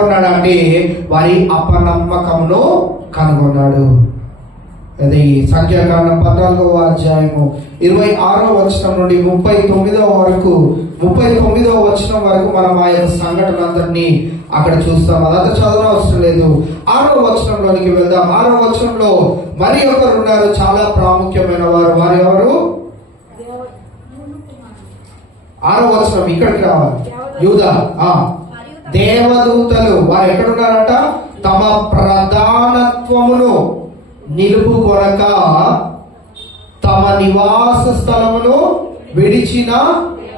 కనుగొన్నాడు అంటే వారి అపనమ్మకమును కనుగొన్నాడు. అది సంఖ్యాకాండం 14వ అధ్యాయము 26వ వచనం నుండి 39వ వచనం వరకు మనం ఆ యొక్క సంఘటనలందరినీ అక్కడ చూస్తాం. అదంతా చదవడం అవసరం లేదు. 6వ వచనంలోనికి వెళ్దాం. 6వ వచనంలో మరి ఒకరు ఉన్నారు, చాలా ప్రాముఖ్యమైన వారు. వారు ఎవరు? 6వ వచనం ఇక్కడికి రావాలి. యూదా దేవదూతలు వారు ఎక్కడున్నారట? తమ ప్రధానత్వమును నిలుపుకొనక తమ నివాస స్థలమును విడిచిన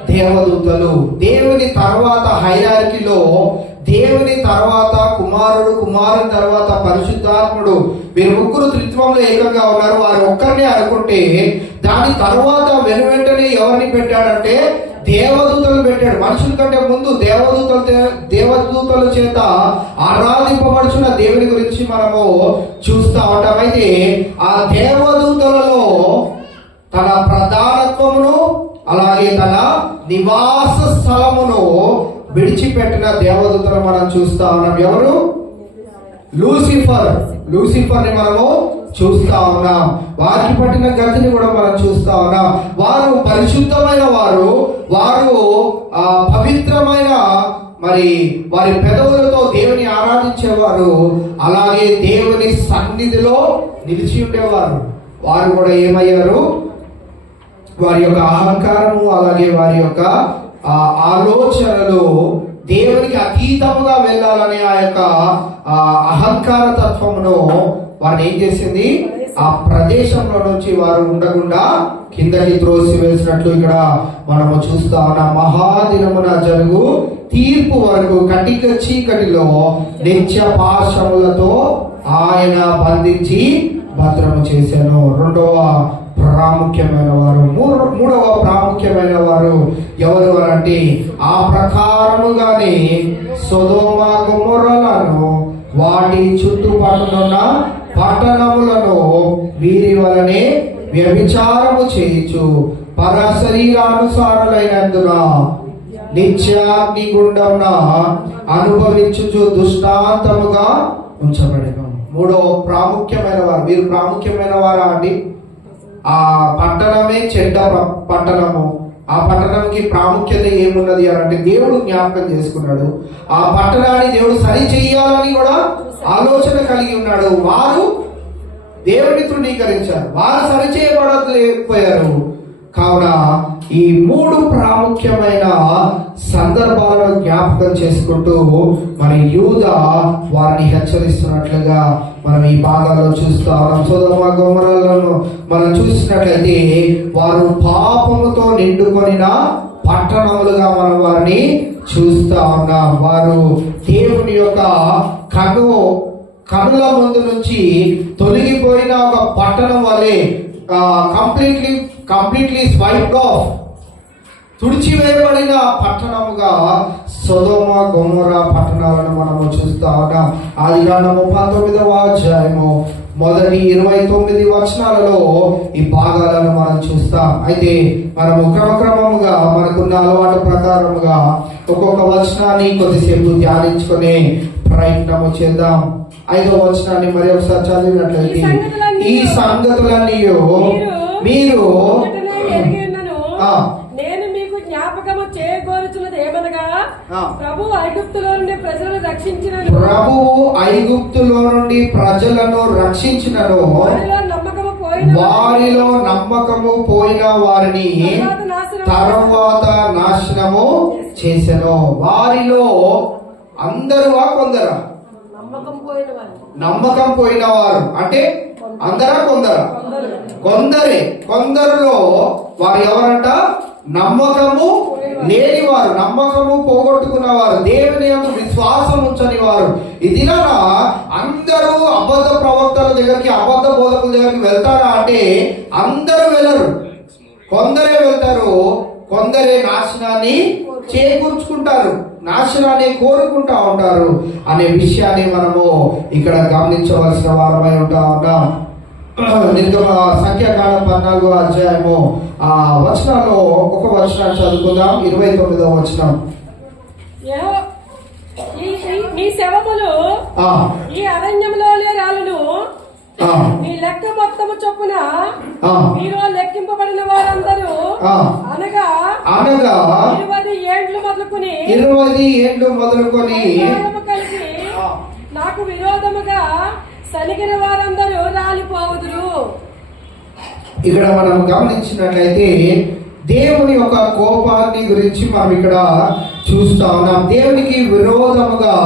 దేవదూతలు. దేవుని తర్వాత హైరార్కీలో దేవుని తర్వాత కుమారుడు, కుమారుని తర్వాత పరిశుద్ధాత్ముడు, వీరు ముగ్గురు త్రిత్వంలో ఏకంగా ఉన్నారు. వారు ఒక్కరినే అనుకుంటే దాని తర్వాత వెనువెంటనే ఎవరిని పెట్టాడంటే దేవదూతలు పెట్టాడు. మనుషుల కంటే ముందు దేవదూతల చేత ఆరాధింపబడుచున్న దేవుని గురించి మనము చూస్తా ఉంటాం. అయితే ఆ దేవదూతలలో తన ప్రధానత్వమును అలాగే తన నివాస స్థలమును విడిచిపెట్టిన దేవదూతలు మనం చూస్తా ఉన్నాం. ఎవరు? లూసిఫర్ ని మనము చూస్తా ఉన్నాం. వారికి పట్టిన గతిని కూడా మనం చూస్తా ఉన్నాం. వారు పరిశుద్ధమైన వారు పవిత్రమైన మరి వారి పెదవులతో దేవుని ఆరాధించేవారు, అలాగే దేవుని సన్నిధిలో నిలిచి ఉండేవారు. వారు కూడా ఏమయ్యారు? వారి యొక్క అహంకారము అలాగే వారి యొక్క ఆలోచనలు దేవునికి అతీతముగా వెళ్ళాలనే ఆ యొక్క అహంకార తత్వమును వారిని ఏం చేసింది? ఆ ప్రదేశంలో నుంచి వారు ఉండకుండా కిందకి త్రోసి వేసినట్లు ఇక్కడ మనము చూస్తా ఉన్నాం. మహాదినమున జరుగు తీర్పు వరకు కటిక చీకటిలో నిత్య పాశములతో ఆయన బంధించి భద్రము చేశాను. రెండవ ప్రాముఖ్యమైన వారు. మూడవ ప్రాముఖ్యమైన వారు ఎవరు అంటే ఆ ప్రకారముగానే సొదొమ గొమొర్రాలను వాటి చుట్టుపక్కలున్న పట్టణములను వీరి వలనే వ్యభిచారము చేయుచు పర శరీరానుసారులైనందున నిత్యాగ్ని గుండమున అనుభవించుచు దృష్టాంతముగా ఉంచబడెను. మూడవ ప్రాముఖ్యమైన వారు. వీరు ప్రాముఖ్యమైన వారా అండి? ఆ పట్టణమే చెడ్డ పట్టణము. ఆ పట్టణంకి ప్రాముఖ్యత ఏమున్నది అని అంటే దేవుడు జ్ఞాపకం చేసుకున్నాడు. ఆ పట్టణాన్ని దేవుడు సరి చెయ్యాలని కూడా ఆలోచన కలిగి ఉన్నాడు. వారు దేవుని తృణీకరించారు, వారు సరి చేయబడలేకపోయారు. కావున ఈ మూడు ప్రాముఖ్యమైన సందర్భాలను జ్ఞాపకం చేసుకుంటూ మరి యూదా వారిని హెచ్చరిస్తున్నట్లుగా మనం ఈ భాగాల్లో చూస్తా ఉన్నాం. సొదొమ గొమొర్రాలను మనం చూసినట్లయితే వారు పాపముతో నిండుకొనిన పట్టణములుగా మనం వారిని చూస్తా ఉన్నాం. వారు దేవుని యొక్క కనుల ముందు నుంచి తొలగిపోయిన ఒక పట్టణం వలె కంప్లీట్లీ స్వైప్డ్ ఆఫ్, తుడిచివేయబడిన పట్టణముగా సొదొమ గొమొర్రా పట్టణాలను మనము చూస్తా ఉన్నాం. ఆదికాండము 19వ అధ్యాయము మొదటి 29 వచనాలలో ఈ భాగాలను మనం చూస్తాం. అయితే మనము క్రమక్రమముగా మనకున్న అలవాటు ప్రకారముగా ఒక్కొక్క వచనాన్ని కొద్దిసేపు ధ్యానించుకునే ప్రయత్నము చేద్దాం. 5వ వచనాన్ని మరి ఒకసారి చదివినట్లయితే, ఈ సంగతులన్నీ మీరు నేను మీకు జ్ఞాపకము చేయగోరుచున్నది ఏమనగా, ప్రభువు ఐగుప్తులో నుండి ప్రజలను రక్షించినను వారిలో నమ్మకము పోయిన వారిని తర్వాత నాశనము చేసెను. వారిలో అందరూ కొందరా? నమ్మకం పోయిన వారు అంటే అందరా కొందరా? కొందరే. కొందరులో వారు ఎవరంట? నమ్మకము లేనివారు, నమ్మకము పోగొట్టుకున్నవారు, దేవుని యందు విశ్వాసం ఉంచని వారు. ఇదిలా అందరూ అబద్ధ ప్రవక్తల దగ్గరికి, అబద్ధ బోధకుల దగ్గరికి వెళ్తారా అంటే అందరూ వెళ్ళరు. కొందరే వెళ్తారు. కొందరే నాశనాన్ని చేకూర్చుకుంటారు, నాశనాన్ని కోరుకుంటా ఉంటారు అనే విషయాన్ని మనము ఇక్కడ గమనించవలసిన వారమై ఉంటా ఉన్నాం. సంఖ్యాకాండం 14వ అధ్యాయము వచనాల్లో ఒక వచనాన్ని చదువుకుందాం. 29వ వచనం. మీ శవములు ఆ, ఈ అరణ్యంలోనే రాలును. ఆ, మీ లెక్క మొత్తము చొప్పున ఆ, మీరు లెక్కింపబడిన వారందరూ ఆ. అనగా అనగా 20 ఏండ్లు మొదలుకుని 20 ఏండ్లు మొదలుకొని ప్రాయము కలిగి నాకు విరోధముగా సలిగిన వారందరూ రాలిపోవుదురు. ఇక్కడ మనం గమనించినట్లయితే దేవుని యొక్క కోపాన్ని గురించి మనం ఇక్కడ చూస్తా ఉన్నాం. దేవునికి విరోధముగా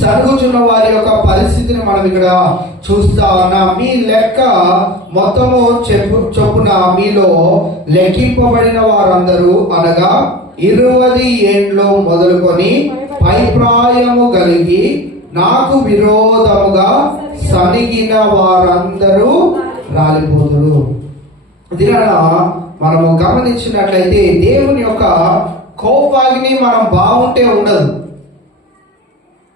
సరుగుచున్న వారి యొక్క పరిస్థితిని మనం ఇక్కడ చూస్తా ఉన్నాం. మీ లెక్క మొత్తము చొప్పున మీలో లెక్కింపబడిన వారందరూ అనగా 20 ఏండ్లు మొదలుకొని పైప్రాయము కలిగి నాకు విరోధముగా సనిగిన వారందరూ రాలిపోదురు. దీనిన మనము గమనించినట్లయితే దేవుని యొక్క కోపాగ్ని మనం బాగుంటే ఉండదు.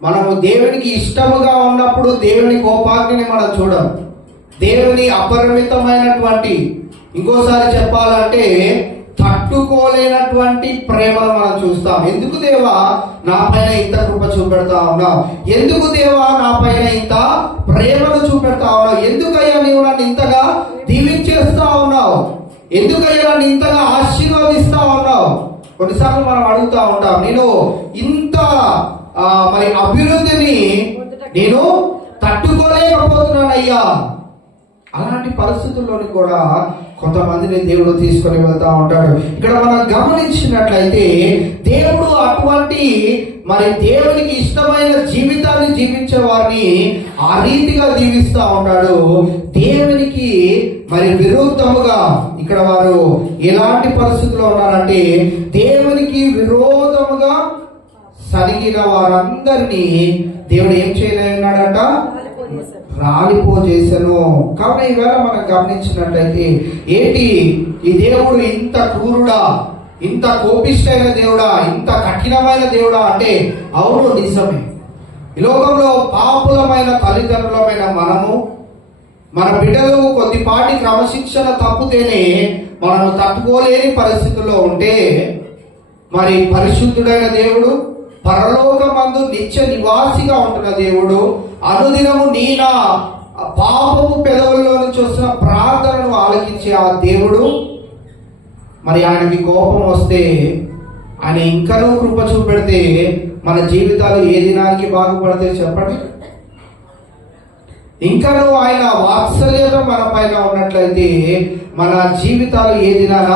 మనము దేవునికి ఇష్టముగా ఉన్నప్పుడు దేవుని కోపాగ్ని మనం చూడం. దేవుని అపరిమితమైనటువంటి, ఇంకోసారి చెప్పాలంటే తట్టుకోలేనటువంటి ప్రేమను మనం చూస్తాం. ఎందుకు దేవా నా పైన ఇంత కృప చూపెడతా ఉన్నావు? ఎందుకు దేవా నా పైన ఇంత ప్రేమను చూపెడతా ఉన్నావు? ఎందుకయ్యా నీవు నన్ను ఇంతగా దీవించేస్తా ఉన్నావు? ఎందుకయ్యా నన్ను ఇంతగా ఆశీర్వదిస్తా ఉన్నావు? కొన్నిసార్లు మనం అడుగుతా ఉంటాం, నేను ఇంత మరి అభివృద్ధిని నేను తట్టుకోలేకపోతున్నానయ్యా. అలాంటి పరిస్థితుల్లోని కూడా కొంతమందిని దేవుడు తీసుకొని వెళ్తా ఉంటాడు. ఇక్కడ మనం గమనించినట్లయితే దేవుడు అటువంటి మరి దేవునికి ఇష్టమైన జీవితాన్ని జీవించే వారిని ఆ రీతిగా దీవిస్తా ఉంటాడు. దేవునికి మరి విరుద్ధముగా ఇక్కడ వారు ఎలాంటి పరిస్థితుల్లో ఉన్నారంటే దేవునికి విరోధముగా సరిగిన వారందరినీ దేవుడు ఏం చేయలేన్నాడట? రాలిపోజేసను. కావున ఈవేళ మనం గమనించినట్లయితే ఏంటి ఈ దేవుడు ఇంత క్రూరుడా, ఇంత కోపిష్టైన దేవుడా, ఇంత కఠినమైన దేవుడా అంటే అవును, నిజమే. ఈ లోకంలో పాపులమైన తల్లిదండ్రులమైన మనము మన బిడ్డలు కొద్దిపాటి క్రమశిక్షణ తప్పితేనే మనము తట్టుకోలేని పరిస్థితుల్లో ఉంటే మరి పరిశుద్ధుడైన దేవుడు, పరలోకమందు నిత్య నివాసిగా ఉంటున్న దేవుడు, అనుదినము నీ నా పాపము పెదవుల్లో నుంచి వస్తున్న ప్రార్థనను ఆలకించే ఆ దేవుడు మరి ఆయనకి కోపం వస్తే ఆయన ఇంకనూ కృప చూపెడితే మన జీవితాలు ఏ దినానికి బాగుపడితే చెప్పండి. ఇంకనూ ఆయన వాత్సల్యత మన పైన ఉన్నట్లయితే మన జీవితాలు ఏ దినాన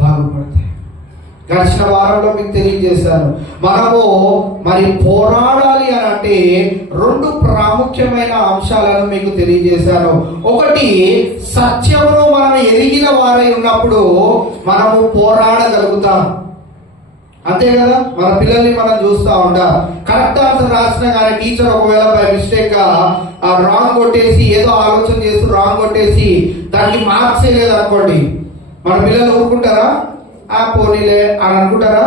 బాగుపడతాయి. గడిచిన వారంలో మీకు తెలియజేశాను, మనము మరి పోరాడాలి అని అంటే 2 ప్రాముఖ్యమైన అంశాలను మీకు తెలియజేశాను. ఒకటి, సత్యమును మనం ఎరిగిన వారై ఉన్నప్పుడు మనము పోరాడగలుగుతాం. అంతే కదా, మన పిల్లల్ని మనం చూస్తూ ఉంటాం. కరెక్ట్ ఆన్సర్ రాసినా కానీ టీచర్ ఒకవేళ బై మిస్టేక్ రాంగ్ కొట్టేసి, ఏదో ఆలోచన చేస్తూ రాంగ్ కొట్టేసి దానికి మార్క్సే లేదనుకోండి, మన పిల్లలు ఊరుకుంటారా? పోనీలే అని అనుకుంటారా?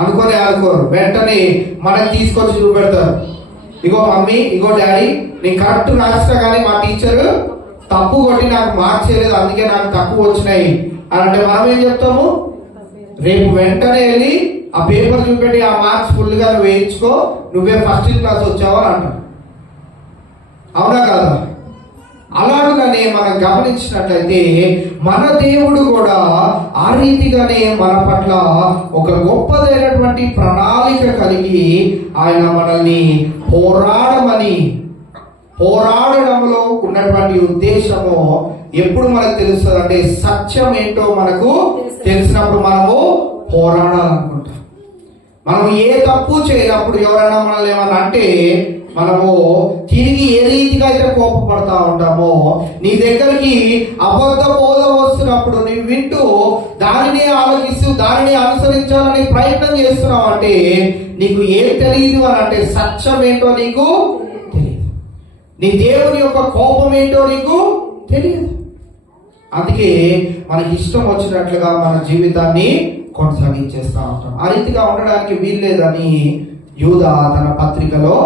అనుకోరు. వెంటనే మనకి తీసుకొచ్చి చూపెడతారు. ఇగో మమ్మీ, ఇగో డాడీ, నేను కరెక్ట్ రాసినా కానీ మా టీచర్ తప్పు కొట్టి నాకు మార్క్స్ చేయలేదు, అందుకే నాకు తక్కువ వచ్చినాయి అని అంటే మనం ఏం చెప్తాము? రేపు వెంటనే వెళ్ళి ఆ పేపర్ చూపెట్టి ఆ మార్క్స్ ఫుల్గా నువ్వు వేయించుకో, నువ్వే ఫస్ట్ క్లాస్ వచ్చావు అని అంటారు. అవునా కాదా? అలాగనే మనం గమనించినట్లయితే మన దేవుడు కూడా ఆ రీతిగానే మన పట్ల ఒక గొప్పదైనటువంటి ప్రణాళిక కలిగి ఆయన మనల్ని పోరాడడంలో ఉన్నటువంటి ఉద్దేశము ఎప్పుడు మనకు తెలుస్తుంది అంటే సత్యం ఏంటో మనకు తెలిసినప్పుడు మనము పోరాడాలనుకుంటాం. మనం ఏ తప్పు చేయనప్పుడు ఎవరైనా మనల్ని ఏమన్నా అంటే మనము తిరిగి ఏ రీతిగా అయితే కోపపడతా ఉంటామో, నీ దగ్గరికి అబద్ధ బోధ వస్తున్నప్పుడు నీవు వింటూ దానిని ఆలోచిస్తూ దానిని అనుసరించాలని ప్రయత్నం చేస్తున్నావు అంటే నీకు ఏం తెలియదు అని అంటే సత్యం ఏంటో నీకు తెలియదు, నీ దేవుని యొక్క కోపం ఏంటో నీకు తెలియదు. అందుకే మనకి ఇష్టం వచ్చినట్లుగా మన జీవితాన్ని కొనసాగించేస్తా ఉంటాం. ఆ రీతిగా ఉండడానికి వీల్లేదని యూదా తన పత్రికలో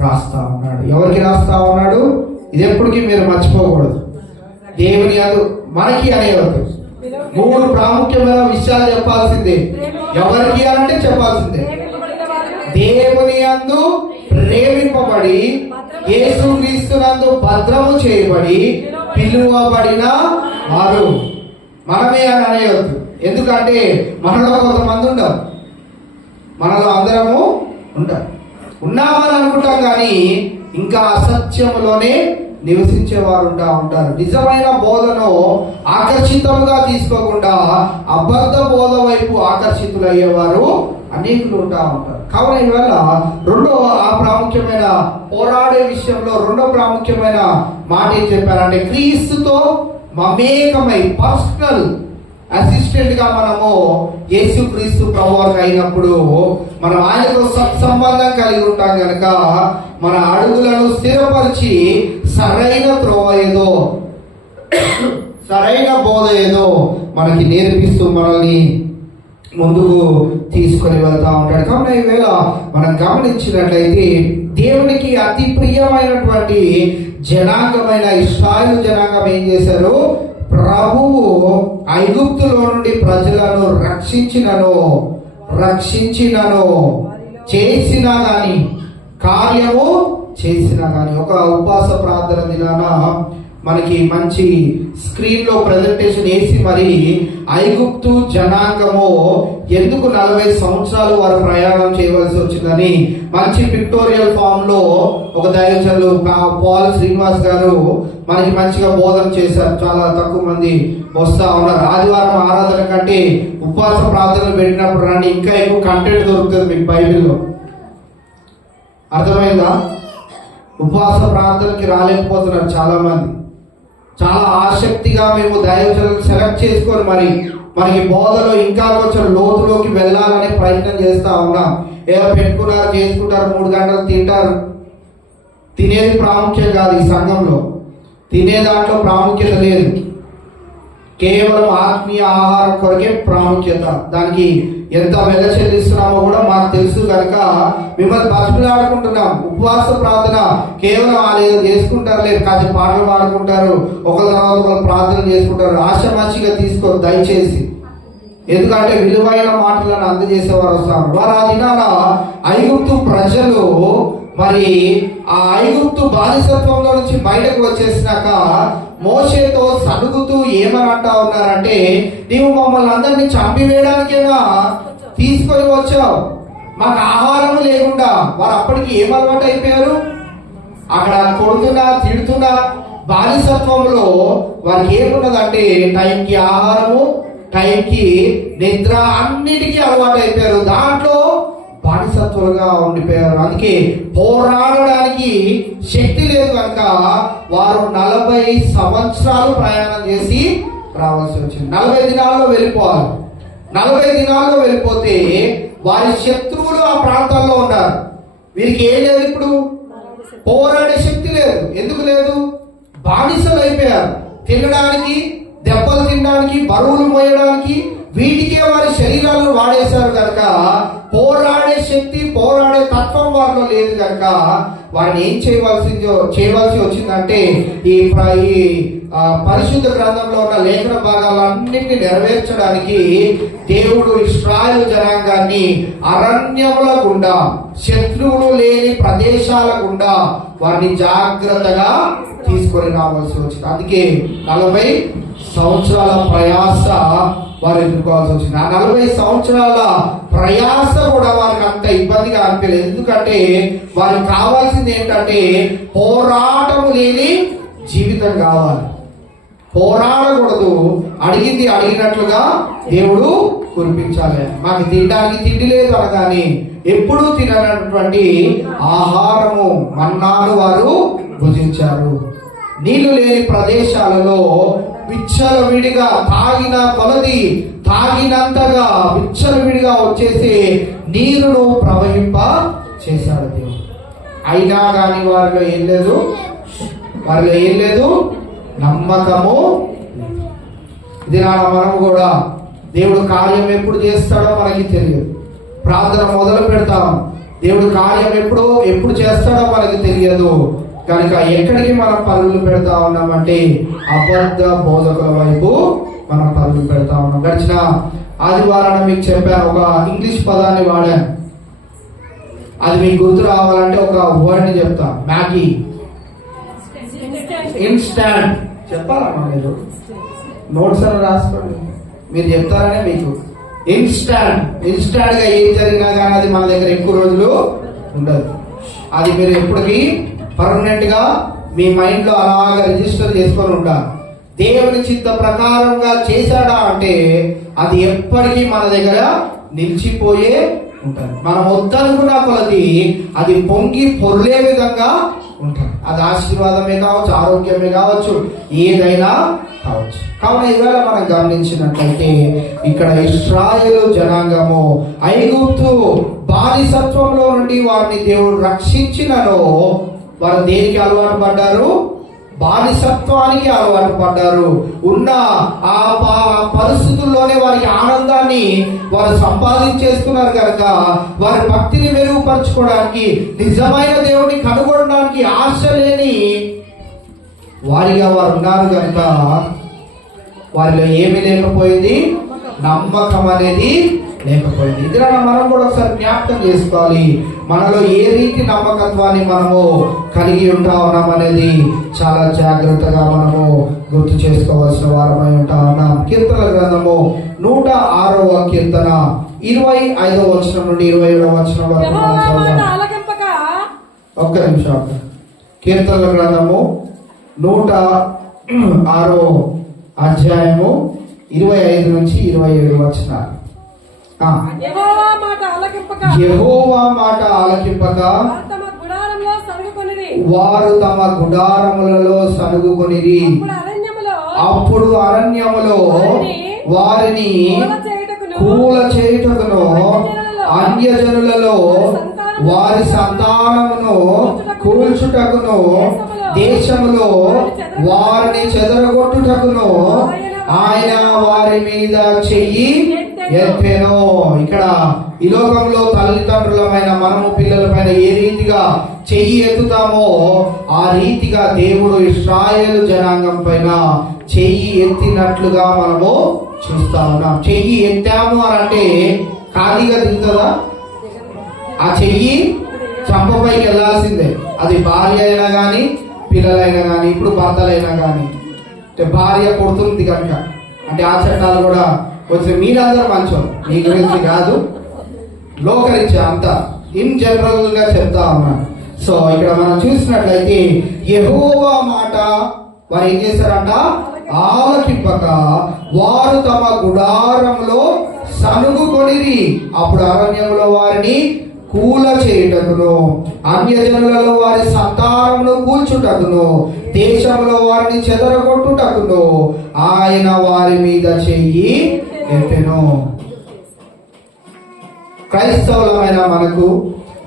రాస్తా ఉన్నాడు. ఎవరికి రాస్తా ఉన్నాడు? ఇది ఎప్పటికీ మీరు మర్చిపోకూడదు. దేవుని మనకి అనేవారు 3 ప్రాముఖ్యమైన విషయాలు చెప్పాల్సిందే. ఎవరికి అంటే చెప్పాల్సిందే. దేవుని యందు ప్రేమింపబడి యేసుక్రీస్తునందు భద్రము చేయబడి పిలువబడిన వారు. మనమే అని అనేయొద్దు, ఎందుకంటే మనలో కొంతమంది ఉండరు, మనలో అందరము ఉంటారు. ఉన్నామని అనుకుంటాం కానీ ఇంకా అసత్యములోనే నివసించేవారు ఉంటారు. నిజమైన బోధను ఆకర్షితముగా తీసుకోకుండా అబద్ధ బోధ వైపు ఆకర్షితులయ్యేవారు అనేకులు ఉంటారు. కావున ఇవాళ రెండో ఆ ప్రాముఖ్యమైన పోరాడే విషయంలో రెండో ప్రాముఖ్యమైన మాట ఏం చెప్పారంటే, క్రీస్తుతో మమేకమై పర్సనల్ అసిస్టెంట్ గా మనము యేసుక్రీస్తు ప్రభువుకి అయినప్పుడు మనం ఆయనతో సత్సంబంధం కలిగి ఉంటాం కనుక మన అడుగులను స్థిరపరిచి సరైన త్రోవ ఏదో సరైన బోధ ఏదో మనకి నేర్పిస్తూ మనల్ని ముందుకు తీసుకొని వెళ్తా ఉంటాడు. కాబట్టి ఈవేళ మనం గమనించినట్లయితే దేవునికి అతి ప్రియమైనటువంటి జనాంగమైన ఇశ్రాయేలు జనాంగం ఏం చేశారు? ప్రభువు ఐగుప్తులో నుండి ప్రజలను రక్షించినను చేసినా గాని కార్యము చేసినా గాని. ఒక ఉపవాస ప్రార్థన దినాన మనకి మంచి స్క్రీన్ లో ప్రెజెంటేషన్ వేసి మరి ఐగుప్తు జనాంగము ఎందుకు 40 సంవత్సరాలు వారు ప్రయాణం చేయవలసి వచ్చిందని మంచి పిక్టోరియల్ ఫామ్ లో ఒక దైవజనులు పాల్ శ్రీనివాస్ గారు మనకి మంచిగా బోధన చేశారు. చాలా తక్కువ మంది వస్తా ఉన్నారు. ఆదివారం ఆరాధన కంటే ఉపవాస ప్రార్థనలు పెట్టినప్పుడు రండి, ఇంకా ఎక్కువ కంటెంట్ దొరుకుతుంది మీకు బైబిల్లో. అర్థమైందా? ఉపవాస ప్రార్థనకి రాలేకపోతున్నారు చాలా మంది. చాలా ఆసక్తిగా మేము దైవజనులను సెలెక్ట్ చేసుకొని మనకి బోధలో ఇంకా కొంచెం లోతులోకి వెళ్ళాలని ప్రయత్నం చేస్తా ఉన్నాం. ఏదో పెట్టుకున్నారు, చేసుకుంటారు, 3 గంటలు తింటారు. తినేది ప్రాముఖ్యం కాదు. ఈ సంఘంలో తినే దాంట్లో ప్రాముఖ్యత లేదు. కేవలం ఆత్మీయ ఆహారం కొరకే ప్రాముఖ్యత. దానికి ఎంత వెల చెల్లిస్తున్నామో కూడా మాకు తెలుసు కనుక మిమ్మల్ని బతుకులాడుకుంటున్నాం. ఉపవాస ప్రార్థన కేవలం వాళ్ళు ఏదో చేసుకుంటారు, లేదు కాదు పాటలు పాడుకుంటారు, ఒకరి తర్వాత ఒకరు ప్రార్థన చేసుకుంటారు. ఆశమాషిగా తీసుకోరు దయచేసి. ఎందుకంటే విలువైన మాటలను అందజేసేవారు వస్తారు. వారు ఆ దినాన ఐగుప్తు ప్రజలు మరి ఆ ఐగుప్తు బానిసత్వంలో నుంచి బయటకు వచ్చేసినాక మోషేతో సడుగుతూ ఏమని అంటా ఉన్నారంటే, నీవు మమ్మల్ని అందరినీ చంపివేయడానికేనా తీసుకొని వచ్చావు, మాకు ఆహారం లేకుండా. వారు అప్పటికి ఏం అలవాటు అయిపోయారు? అక్కడ కొడుతున్నా తిడుతున్నా బానిసత్వంలో వారికి ఏమున్నదంటే టైంకి ఆహారము, టైంకి నిద్ర, అన్నిటికీ అలవాటు అయిపోయారు. దాంట్లో బానిసత్వాలుగా ఉండిపోయారు. అందుకే పోరాడడానికి శక్తి లేదు కనుక వారు 40 సంవత్సరాలు ప్రయాణం చేసి రావాల్సి వచ్చింది. 40 దినాల్లో వెళ్ళిపోవాలి. 40 దినాల్లో వెళ్ళిపోతే వారి శత్రువులు ఆ ప్రాంతాల్లో ఉన్నారు. వీరికి ఏం లేదు, ఇప్పుడు పోరాడే శక్తి లేదు. ఎందుకు లేదు? బానిసలు అయిపోయారు. తినడానికి, దెబ్బలు తినడానికి, బరువులు మోయడానికి వీటికే వారి శరీరాలను వాడేశారు కనుక పోరాడే శక్తి, పోరాడే తత్వం వారిలో లేదు కనుక వారిని ఏం చేయవలసి వచ్చిందంటే ఈ పరిశుద్ధ గ్రంథంలో ఉన్న లేఖన భాగాలన్నింటినీ నెరవేర్చడానికి దేవుడు ఇశ్రాయేలు జనాంగాన్ని అరణ్యముల గుండా, శత్రువులు లేని ప్రదేశాల గుండా వారిని జాగ్రత్తగా తీసుకొని రావాల్సి వచ్చింది. అందుకే 40 సంవత్సరాల ప్రయాస వారు ఎదుర్కోవాల్సి వచ్చింది. ఆ 40 సంవత్సరాల ప్రయాస కూడా వారికి అంత ఇబ్బందిగా అనిపించలేదు. ఎందుకంటే వారికి కావాల్సింది ఏంటంటే పోరాటము లేని జీవితం కావాలి. పోరాడకూడదు, అడిగింది అడిగినట్లుగా దేవుడు కురిపించాలి. మాకు తినడానికి తిండి లేదు అనగాని ఎప్పుడూ తిననటువంటి ఆహారము మన్నాను వారు భుజించారు. నీళ్లు లేని ప్రదేశాలలో విచ్చలవిడిగా తాగిన కొలది, తాగినంతగా విచ్చలవిడిగా వచ్చేసి నీరును ప్రవహింప చేశాడు దేవుడు. అయినా కానీ వారిలో ఏం లేదు, నమ్మకము. ఇది మనము కూడా దేవుడు కార్యం ఎప్పుడు చేస్తాడో మనకి తెలియదు. ప్రార్థన మొదలు పెడతాం, దేవుడు కార్యం ఎప్పుడు చేస్తాడో మనకి తెలియదు. కనుక ఎక్కడికి మనం పరుగులు పెడతా ఉన్నామంటే అబద్ధ బోధకుల వైపు మనం పరుగులు పెడతా ఉన్నాం. గడిచిన ఆదివారాన్ని మీకు చెప్పాను, ఒక ఇంగ్లీష్ పదాన్ని వాడాను. అది మీకు గుర్తు రావాలంటే ఒక వర్డ్ చెప్తా, మ్యాగీ. ఇన్స్టాంట్ చెప్పాలమ్మా, మీరు నోట్స్ అని రాసుకోండి, మీరు చెప్తారనే మీకు. ఇన్స్టాంట్ గా ఏం జరిగినా కానీ అది మన దగ్గర ఎక్కువ రోజులు ఉండదు. అది మీరు ఎప్పటికీ పర్మనెంట్ గా మీ మైండ్ లో అలాగా రిజిస్టర్ చేసుకొని ఉండాలి. దేవుని చిత్త ప్రకారంగా చేశాడా అంటే అది ఎప్పటికీ మన దగ్గర నిలిచిపోయే ఉంటుంది. మనం వద్దనుకున్న కొలది అది పొంగి పొర్లే విధంగా ఉంటుంది. అది ఆశీర్వాదమే కావచ్చు, ఆరోగ్యమే కావచ్చు, ఏదైనా కావచ్చు. కావున ఇవాళ మనం గమనించినట్లయితే ఇక్కడ ఇశ్రాయేలు జనాంగము ఐగుప్తు బానిసత్వంలో నుండి వారిని దేవుడు రక్షించినను వారు దేనికి అలవాటు పడ్డారు? బానిసత్వానికి అలవాటు పడ్డారు. ఉన్న ఆ పరిస్థితుల్లోనే వారికి ఆనందాన్ని వారు సంపాదించేస్తున్నారు కనుక వారి భక్తిని మెరుగుపరచుకోవడానికి, నిజమైన దేవుడిని కనుగొనడానికి ఆశ లేని వారిగా వారు ఉన్నారు కనుక వారిలో ఏమీ లేకపోయింది? నమ్మకం అనేది లేకపోయింది. ఇది మనం కూడా ఒకసారి జ్ఞాపకం చేసుకోవాలి. మనలో ఏ రీతి నమ్మకత్వాన్ని మనము కలిగి ఉంటా ఉన్నాం అనేది చాలా జాగ్రత్తగా మనము గుర్తు చేసుకోవాల్సిన వారమై ఉంటా ఉన్నాం. కీర్తనల గ్రంథము 106వ కీర్తన 25వ వచనం నుండి 27వ వచనం వరకు మనం చదువుదాం. ఒక్క నిమిషం. కీర్తనల గ్రంథము 106వ అధ్యాయము 25 నుంచి 27 వచనాలు. యెహోవా మాట ఆలకింపక వారు తమ గుడారములలో సనుగుకొనిరి. అప్పుడు అరణ్యములో వారిని కూల చేయుటకును అన్యజనులలో వారి సంతానమును కూల్చుటకును దేశములో వారిని చెదరగొట్టుటకును ఆయన వారి మీద చెయ్యి ఎత్తెను. ఇక్కడ ఈ లోకంలో తల్లిదండ్రులమైన మనము పిల్లలపైన ఏ రీతిగా చెయ్యి ఎత్తుతామో ఆ రీతిగా దేవుడు ఇశ్రాయేలు జనాంగం పైన చెయ్యి ఎత్తినట్లుగా మనము చూస్తా ఉన్నాం. చెయ్యి ఎత్తాము అని అంటే ఖాళీగా దిగుతుందా? ఆ చెయ్యి చంపపైకి వెళ్ళాల్సిందే. అది భార్య అయినా కానీ పిల్లలైనా కానీ ఇప్పుడు భర్తలైనా కానీ. అంటే భార్య కొడుతుంది కనుక అంటే ఆ చట్టాలు కూడా వచ్చి మీరందరూ మంచం, మీ గురించి కాదు, లోకరీత్యా అంతా ఇన్ జనరల్ గా చెప్తా ఉన్నాను. సో ఇక్కడ మనం చూసినట్లయితే యెహోవా మాట వారు ఏం చేశారంట? ఆలకింపక వారు తమ గుడారంలో సనుగుకొనిరి. అప్పుడు అరణ్యంలో వారిని కూల చేయుటకును అన్యజనులలో వారి సంతానమును కూల్చుటకును దేశంలో వారిని చెదరగొట్టుటకును ఆయన వారి మీద చెయ్యి ఎత్తెను. క్రైస్తవులమైన మనకు,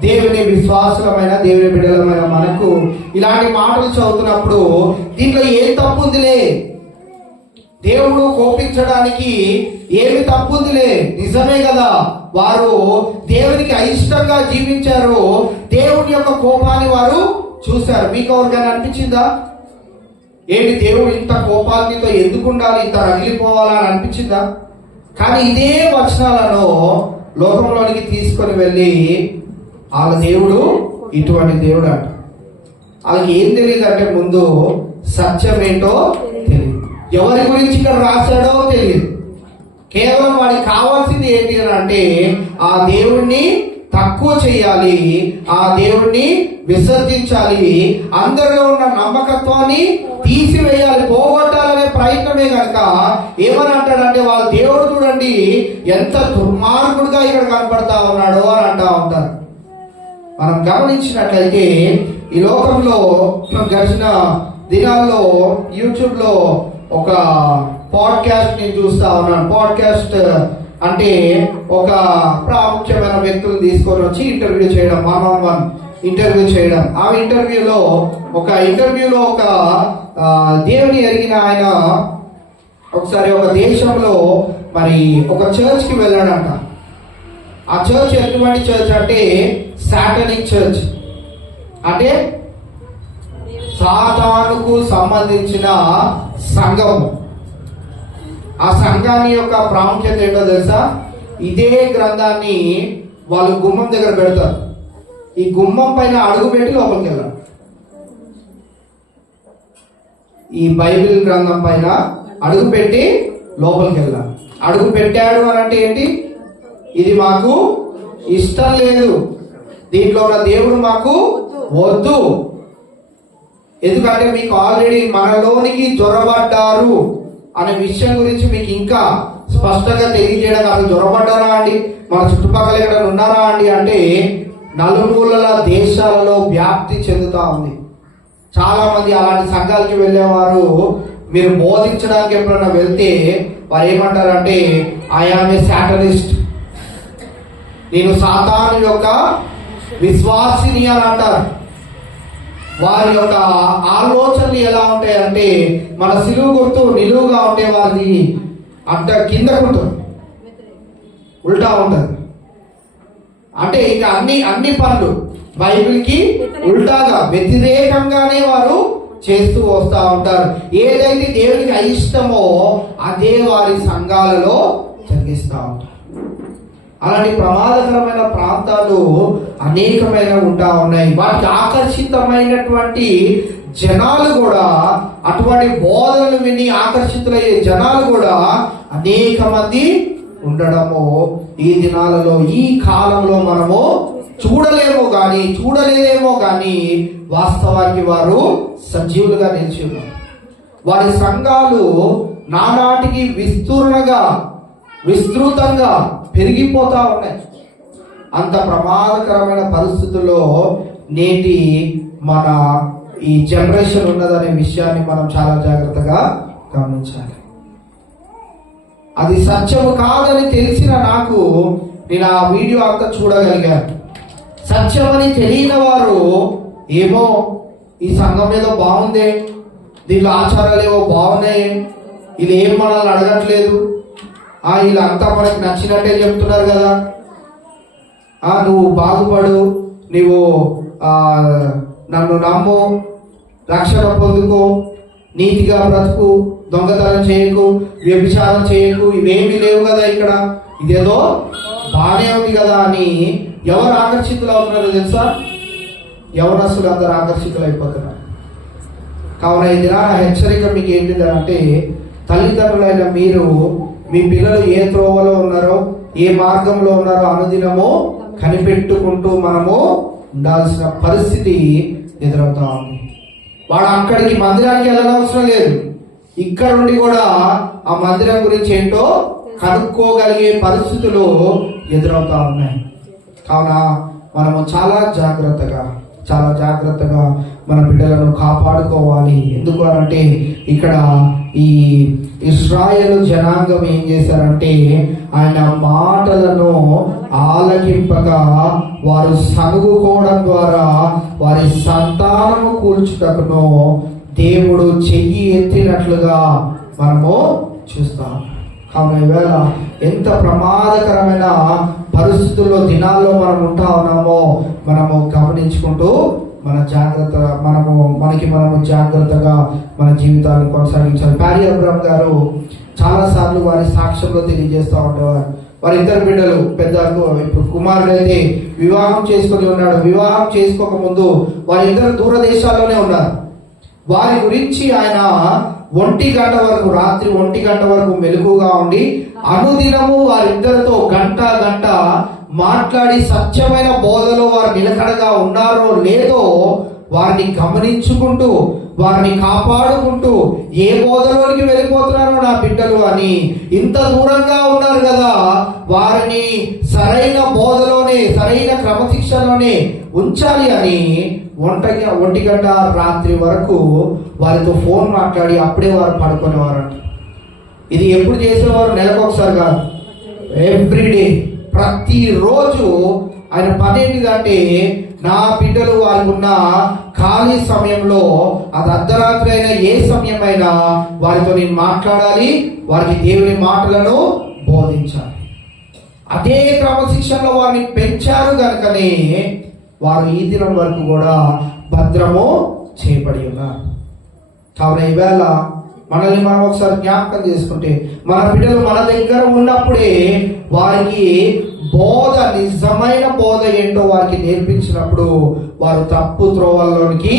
దేవుని విశ్వాసులమైన దేవుని బిడ్డలమైన మనకు ఇలాంటి మాటలు చదువుతున్నప్పుడు దీంట్లో ఏం తప్పుందిలే, దేవుడు కోపించడానికి ఏమి తప్పుందిలే, నిజమే కదా, వారు దేవునికి అయిష్టంగా జీవించారు, దేవుని యొక్క కోపాన్ని వారు చూశారు. మీకు ఎవరికైనా అనిపించిందా? ఏంటి దేవుడు ఇంత కోపాగ్నితో ఎందుకు ఉండాలి, ఇంత రగిలిపోవాలని అనిపించిందా? కానీ ఇదే వచనాలను లోకంలోనికి తీసుకొని వెళ్ళి వాళ్ళ దేవుడు ఇటువంటి దేవుడు అంట. వాళ్ళకి ఏం తెలియదు అంటే ముందు సత్యం ఏంటో తెలియదు, ఎవరి గురించి ఇక్కడ రాశాడో తెలియదు. కేవలం వాడికి కావాల్సింది ఏంటి అని అంటే ఆ దేవుణ్ణి తక్కువ చేయాలి, ఆ దేవుణ్ణి విసర్జించాలి, అందరిలో ఉన్న నమ్మకత్వాన్ని తీసివేయాలి, పోగొట్టాలనే ప్రయత్నమే కనుక ఏమని అంటాడంటే వాళ్ళ దేవుడు చూడండి ఎంత దుర్మార్గుడుగా ఇక్కడ కనపడతా ఉన్నాడు అని అంటా ఉంటారు. మనం గమనించినట్లయితే ఈ లోకంలో గడిచిన దినాల్లో యూట్యూబ్ లో ఒక పాడ్కాస్ట్ నేను చూస్తా ఉన్నాను. పాడ్కాస్ట్ అంటే ఒక ప్రాముఖ్యమైన వ్యక్తులు తీసుకొని వచ్చి ఇంటర్వ్యూ చేయడం, 1-on-1 ఇంటర్వ్యూ చేయడం. ఆ ఇంటర్వ్యూలో ఒక దేవుని ఎరిగిన ఆయన ఒకసారి ఒక దేశంలో మరి ఒక చర్చ్ కి వెళ్ళాడంట. ఆ చర్చ్ ఎటువంటి చర్చ్ అంటే సాటనిక్ చర్చ్, అంటే సాతానుకు సంబంధించిన సంఘం. ఆ సంఘాన్ని యొక్క ప్రాముఖ్యత ఏంటో తెలుసా? ఇదే గ్రంథాన్ని వాళ్ళు గుమ్మం దగ్గర పెడతారు. ఈ గుమ్మం పైన అడుగు పెట్టి లోపలికి వెళ్ళాలి. ఈ బైబిల్ గ్రంథం పైన అడుగు పెట్టి లోపలికి వెళ్ళాలి. అడుగు పెట్టాడు అని అంటే ఏంటి? ఇది మాకు ఇష్టం లేదు, దీంట్లో ఉన్న దేవుడు మాకు వద్దు. ఎందుకంటే మీకు ఆల్రెడీ మనలోనికి జొరబడ్డారు అనే విషయం గురించి మీకు ఇంకా స్పష్టంగా తెలియజేయడం. అసలు జొరబడ్డారా అండి, మన చుట్టుపక్కల ఎక్కడ ఉన్నారా అండి అంటే నలుమూలల దేశాలలో వ్యాప్తి చెందుతా ఉంది. చాలా మంది అలాంటి సంఘాలకి వెళ్ళేవారు మీరు బోధించడానికి ఎప్పుడైనా వెళ్తే వారు ఏమంటారంటే ఐఆమ్ ఏ సాటనిస్ట్, నేను సాతాను యొక్క విశ్వాసిని అని అంటారు. వారి యొక్క ఆలోచనలు ఎలా ఉంటాయంటే మన సిలువు గుర్తు నిలువుగా ఉంటే వారిది అడ్డ కిందకుంటుంది, ఉల్టా ఉంటుంది. అంటే ఇక అన్ని పనులు బైబిల్కి ఉల్టాగా వ్యతిరేకంగానే వారు చేస్తూ వస్తూ ఉంటారు. ఏదైతే దేవునికి అయిష్టమో అదే వారి సంఘాలలో జరిగిస్తూ ఉంటారు. అలాంటి ప్రమాదకరమైన ప్రాంతాలు అనేకమైన ఉంటా ఉన్నాయి. వాటికి ఆకర్షితమైనటువంటి జనాలు కూడా, అటువంటి బోధనలు విని ఆకర్షితులయ్యే జనాలు కూడా అనేక మంది ఉండడము ఈ దినాలలో, ఈ కాలంలో మనము చూడలేదేమో కానీ వాస్తవానికి వారు సజీవులుగా నిలిచి ఉన్నారు. వారి సంఘాలు నానాటికి విస్తృతంగా పెరిగిపోతా ఉన్నాయి. అంత ప్రమాదకరమైన పరిస్థితుల్లో నేటి మన ఈ జనరేషన్ ఉన్నదనే విషయాన్ని మనం చాలా జాగ్రత్తగా గమనించాలి. అది సత్యము కాదని తెలిసిన నాకు, నేను ఆ వీడియో అంతా చూడగలిగాను. సత్యమని తెలియని వారు ఏమో ఈ సంఘం ఏదో బాగుందే, దీంట్లో ఆచారాలు ఏవో బాగున్నాయి, వీళ్ళు ఏం మనల్ని అడగట్లేదు, వీళ్ళంతా మనకి నచ్చినట్టే చెప్తున్నారు కదా, నువ్వు బాగుపడు, నువ్వు నన్ను నమ్ము, రక్షణ పొందుకో, నీతిగా బ్రతుకు, దొంగతనం చేయకు, వ్యభిచారం చేయకు, ఇవేమీ లేవు కదా ఇక్కడ, ఇదేదో బాగానే ఉంది కదా అని ఎవరు ఆకర్షితులు అవుతున్నారో తెలుసా? యవనస్తులు అందరూ ఆకర్షితులు అయిపోతున్నారు. కావున ఈ దినాన హెచ్చరిక మీకు ఏంటిదంటే, తల్లిదండ్రులైన మీరు మీ పిల్లలు ఏ త్రోవలో ఉన్నారో, ఏ మార్గంలో ఉన్నారో అనుదినము కనిపెట్టుకుంటూ మనము ఉండాల్సిన పరిస్థితి ఎదురవుతా ఉంది. వాడు అక్కడికి మందిరానికి వెళ్ళనవసరం లేదు, ఇక్కడ నుండి కూడా ఆ మందిరం గురించి ఏంటో కనుక్కోగలిగే పరిస్థితులు ఎదురవుతా ఉన్నాయి. కావున మనము చాలా జాగ్రత్తగా మన బిడ్డలను కాపాడుకోవాలి. ఎందుకు అనంటే ఇక్కడ ఈ ఇశ్రాయేలు జనాంగం ఏం చేశారంటే ఆయన మాటలను ఆలకింపక వారు సనుగుకోవడం ద్వారా వారి సంతానము కూల్చుటకును దేవుడు చెయ్యి ఎత్తినట్లుగా మనము చూస్తాం. కావున ఈవేళ ఎంత ప్రమాదకరమైన పరిస్థితుల్లో దినాల్లో మనం ఉంటా ఉన్నామో మనము గమనించుకుంటూ మనము జాగ్రత్తగా మన జీవితాన్ని కొనసాగించాలి. ప్యారీ అబ్రహం గారు చాలా సార్లు వారి సాక్ష్యంలో తెలియజేస్తూ ఉండేవారు. వారి ఇద్దరు బిడ్డలు, ఇప్పుడు కుమారుడు అయితే వివాహం చేసుకుని ఉన్నాడు. వివాహం చేసుకోక ముందు వారిద్దరు దూరదేశాల్లోనే ఉన్నారు. వారి గురించి ఆయన 1 గంట వరకు, రాత్రి 1 గంట వరకు మెలకుగా ఉండి అనుదినము వారిద్దరితో గంట మాట్లాడి సత్యమైన బోధలో వారు నిలకడగా ఉన్నారో లేదో వారిని గమనించుకుంటూ, వారిని కాపాడుకుంటూ, ఏ బోధలోనికి వెళ్ళిపోతున్నారో నా బిడ్డలు అని, ఇంత దూరంగా ఉన్నారు కదా, వారిని సరైన బోధలోనే, సరైన క్రమశిక్షణలోనే ఉంచాలి అని 1 గంట రాత్రి వరకు వారితో ఫోన్ మాట్లాడి అప్పుడే వారు పడుకునేవారంట. ఇది ఎప్పుడు చేసేవారు? నెలకొకసారి కాదు, ఎవ్రీడే, ప్రతిరోజు. ఆయన పని ఏంటిదంటే నా బిడ్డలు వారికి ఉన్న ఖాళీ సమయంలో, అది అర్ధరాత్రి అయినా ఏ సమయమైనా వారితో నేను మాట్లాడాలి, వారికి దేవుని మాటలను బోధించాలి. అదే క్రమశిక్షణలో వారిని పెంచారు కనుకనే వారు ఈ దినం వరకు కూడా భద్రము చేయబడి ఉన్నారు. కావున ఈవేళ మనల్ని మనం ఒకసారి జ్ఞాపకం చేసుకుంటే, మన బిడ్డలు మన దగ్గర ఉన్నప్పుడే వారికి బోధ, నిజమైన బోధ ఏంటో వారికి నేర్పించినప్పుడు వారు తప్పు త్రోవల్లోనికి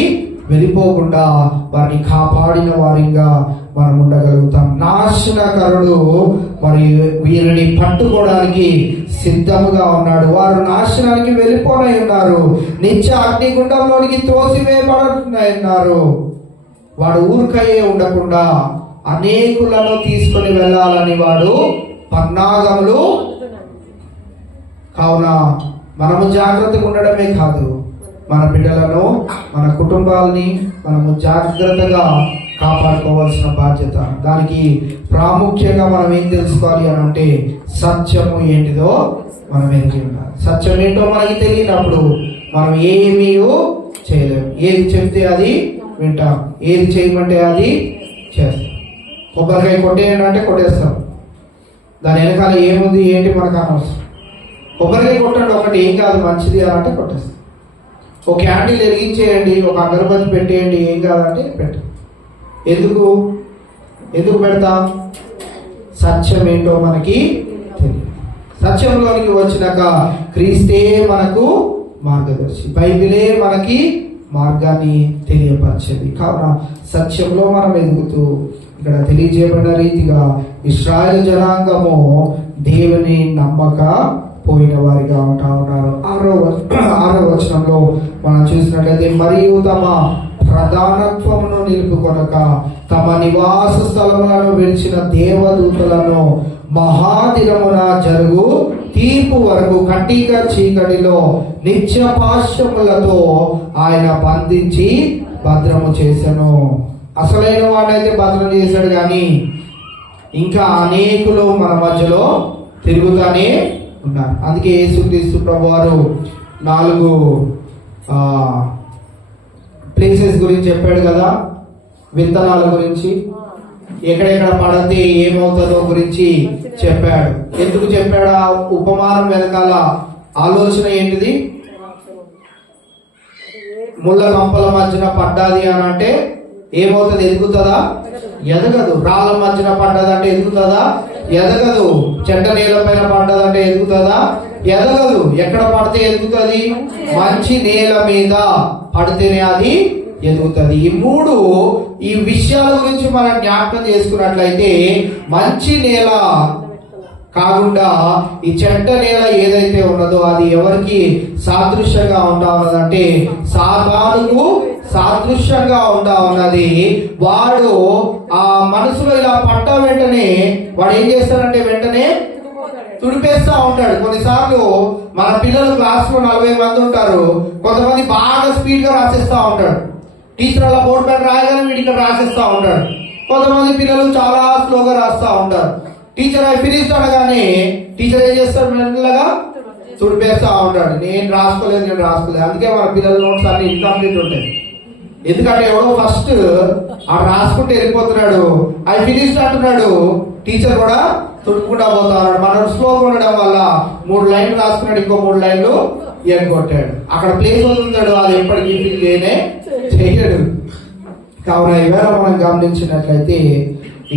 వెళ్ళిపోకుండా వారిని కాపాడిన వారిగా మనం ఉండగలుగుతాం. నాశనకరుడు మరి వీరిని పట్టుకోవడానికి సిద్ధముగా ఉన్నాడు. వారు నాశనానికి వెళ్ళిపోనై ఉన్నారు, నిత్య అగ్నిగుండంలోనికి త్రోసివేయబడుతున్నాయి ఉన్నారు. వాడు ఊరికయ్యే ఉండకుండా అనేకులను తీసుకొని వెళ్ళాలని వాడు పన్నాగములు. కావున మనము జాగ్రత్తగా ఉండడమే కాదు, మన బిడ్డలను, మన కుటుంబాలని మనము జాగ్రత్తగా కాపాడుకోవాల్సిన బాధ్యత. దానికి ప్రాముఖ్యంగా మనం ఏం తెలుసుకోవాలి అని అంటే సత్యము ఏంటిదో మనం ఎరిగి ఉండాలి. సత్యం ఏంటో మనకి తెలియనప్పుడు మనం ఏమీ చేయలేము. ఏది చెప్తే అది వింటాం, ఏది చేయమంటే అది చేస్తాం. కొబ్బరికాయ కొట్టేయండి అంటే కొట్టేస్తాం, దాని వెనకాల ఏముంది ఏంటి మనకు అనవసరం. కొబ్బరికాయ కొట్టండి, ఒకటి ఏం కాదు మంచిది అని అంటే కొట్టేస్తాం. ఒక క్యాండిల్ వెలిగించేయండి, ఒక అగరబత్తి పెట్టేయండి, ఏం కాదంటే పెట్టు. ఎందుకు పెడతాం? సత్యం ఏంటో మనకి తెలియదు. సత్యంలోనికి వచ్చినాక క్రీస్తే మనకు మార్గదర్శి, బైబిలే మనకి మార్గాన్ని తెలియపరిచేది. కావున సత్యంలో మనం ఎదుగుతూ ఇక్కడ తెలియజేయబడిన రీతిగా ఇశ్రాయేలు జనాంగము దేవుని నమ్మక పోయిన వారిగా ఉంటా ఉన్నారు. ఆరో వచనంలో మనం చూసినట్లయితే మరియు తమ ప్రధానత్వమును నిలుపుకొనక తమ నివాస స్థలములను విడిచిన దేవదూతలను మహాదినమున జరుగు తీర్పు వరకు కటిక చీకటిలో నిత్య పాశ్యములతో ఆయన బంధించి భద్రము చేశాను. అసలైన వాడైతే భద్రం చేశాడు, కానీ ఇంకా అనేకులు మన మధ్యలో తిరుగుతానే ఉన్నారు. అందుకే యేసుక్రీస్తు ప్రభువారు 4 ప్లేసెస్ గురించి చెప్పాడు కదా, విత్తనాల గురించి, ఎక్కడెక్కడ పడితే ఏమవుతుందో గురించి చెప్పాడు. ఎందుకు చెప్పాడు? ఆ ఉపమానం వెనకాల ఆలోచన ఏంటిది? ముళ్ళ కంపల మధ్యన పడ్డాది అని అంటే ఏమవుతుంది? ఎదుగుతుందా? ఎదగదు. రాళ్ళ మధ్యన పడ్డదంటే ఎదుగుతుందా? ఎదగదు. చెడ్డ నేల పైన పడ్డదంటే ఎదుగుతుందా? ఎదగదు. ఎక్కడ పడితే ఎదుగుతుంది? మంచి నేల మీద పడితేనే అది ఎదుగుతుంది. ఈ విషయాల గురించి మనం జ్ఞాపకం చేసుకున్నట్లయితే మంచి నేల కాకుండా ఈ చెడ్డ నేల ఏదైతే ఉన్నదో అది ఎవరికి సాదృశ్యంగా ఉంటా ఉన్నదంటే సాతానుకు సాదృశ్యంగా ఉంటా ఉన్నది. వాడు ఆ మనసులో ఇలా పడ్డ వెంటనే వాడు ఏం చేస్తాడంటే వెంటనే తుడిపేస్తా ఉంటాడు. కొన్నిసార్లు మన పిల్లలు క్లాస్ లో 40 మంది ఉంటారు, కొంతమంది బాగా స్పీడ్ గా రాసేస్తా ఉంటాడు. టీచర్ అలా బోర్డు పైన రాయగానే వీడి ఇక్కడ రాసేస్తా ఉంటాడు. కొంతమంది పిల్లలు చాలా స్లోగా రాస్తా ఉంటారు. టీచర్ అవి ఫినిష్ అనగానే టీచర్ ఏం చేస్తాడు? మెల్లగా తుడిపేస్తా ఉంటాడు. నేను రాసుకోలేదు. అందుకే మన పిల్లల నోట్స్ అన్ని ఇన్కంప్లీట్ ఉంటాయి. ఎందుకంటే ఎవడో ఫస్ట్ ఆ రాసుకుంటే వెళ్ళిపోతున్నాడు, అవి ఫినిష్ అంటున్నాడు, టీచర్ కూడా తుడుపుకుంటా పోతా ఉన్నాడు. మన స్లోగా ఉండడం వల్ల 3 లైన్లు రాసుకున్నాడు, ఇంకో 3 లైన్లు ఎగ్గొట్టాడు. అక్కడ ప్లేస్ వదులుతాడు, అది ఎప్పటికీ ఫిల్ చేయడు. కావున ఇవాళ మనం గమనించినట్లయితే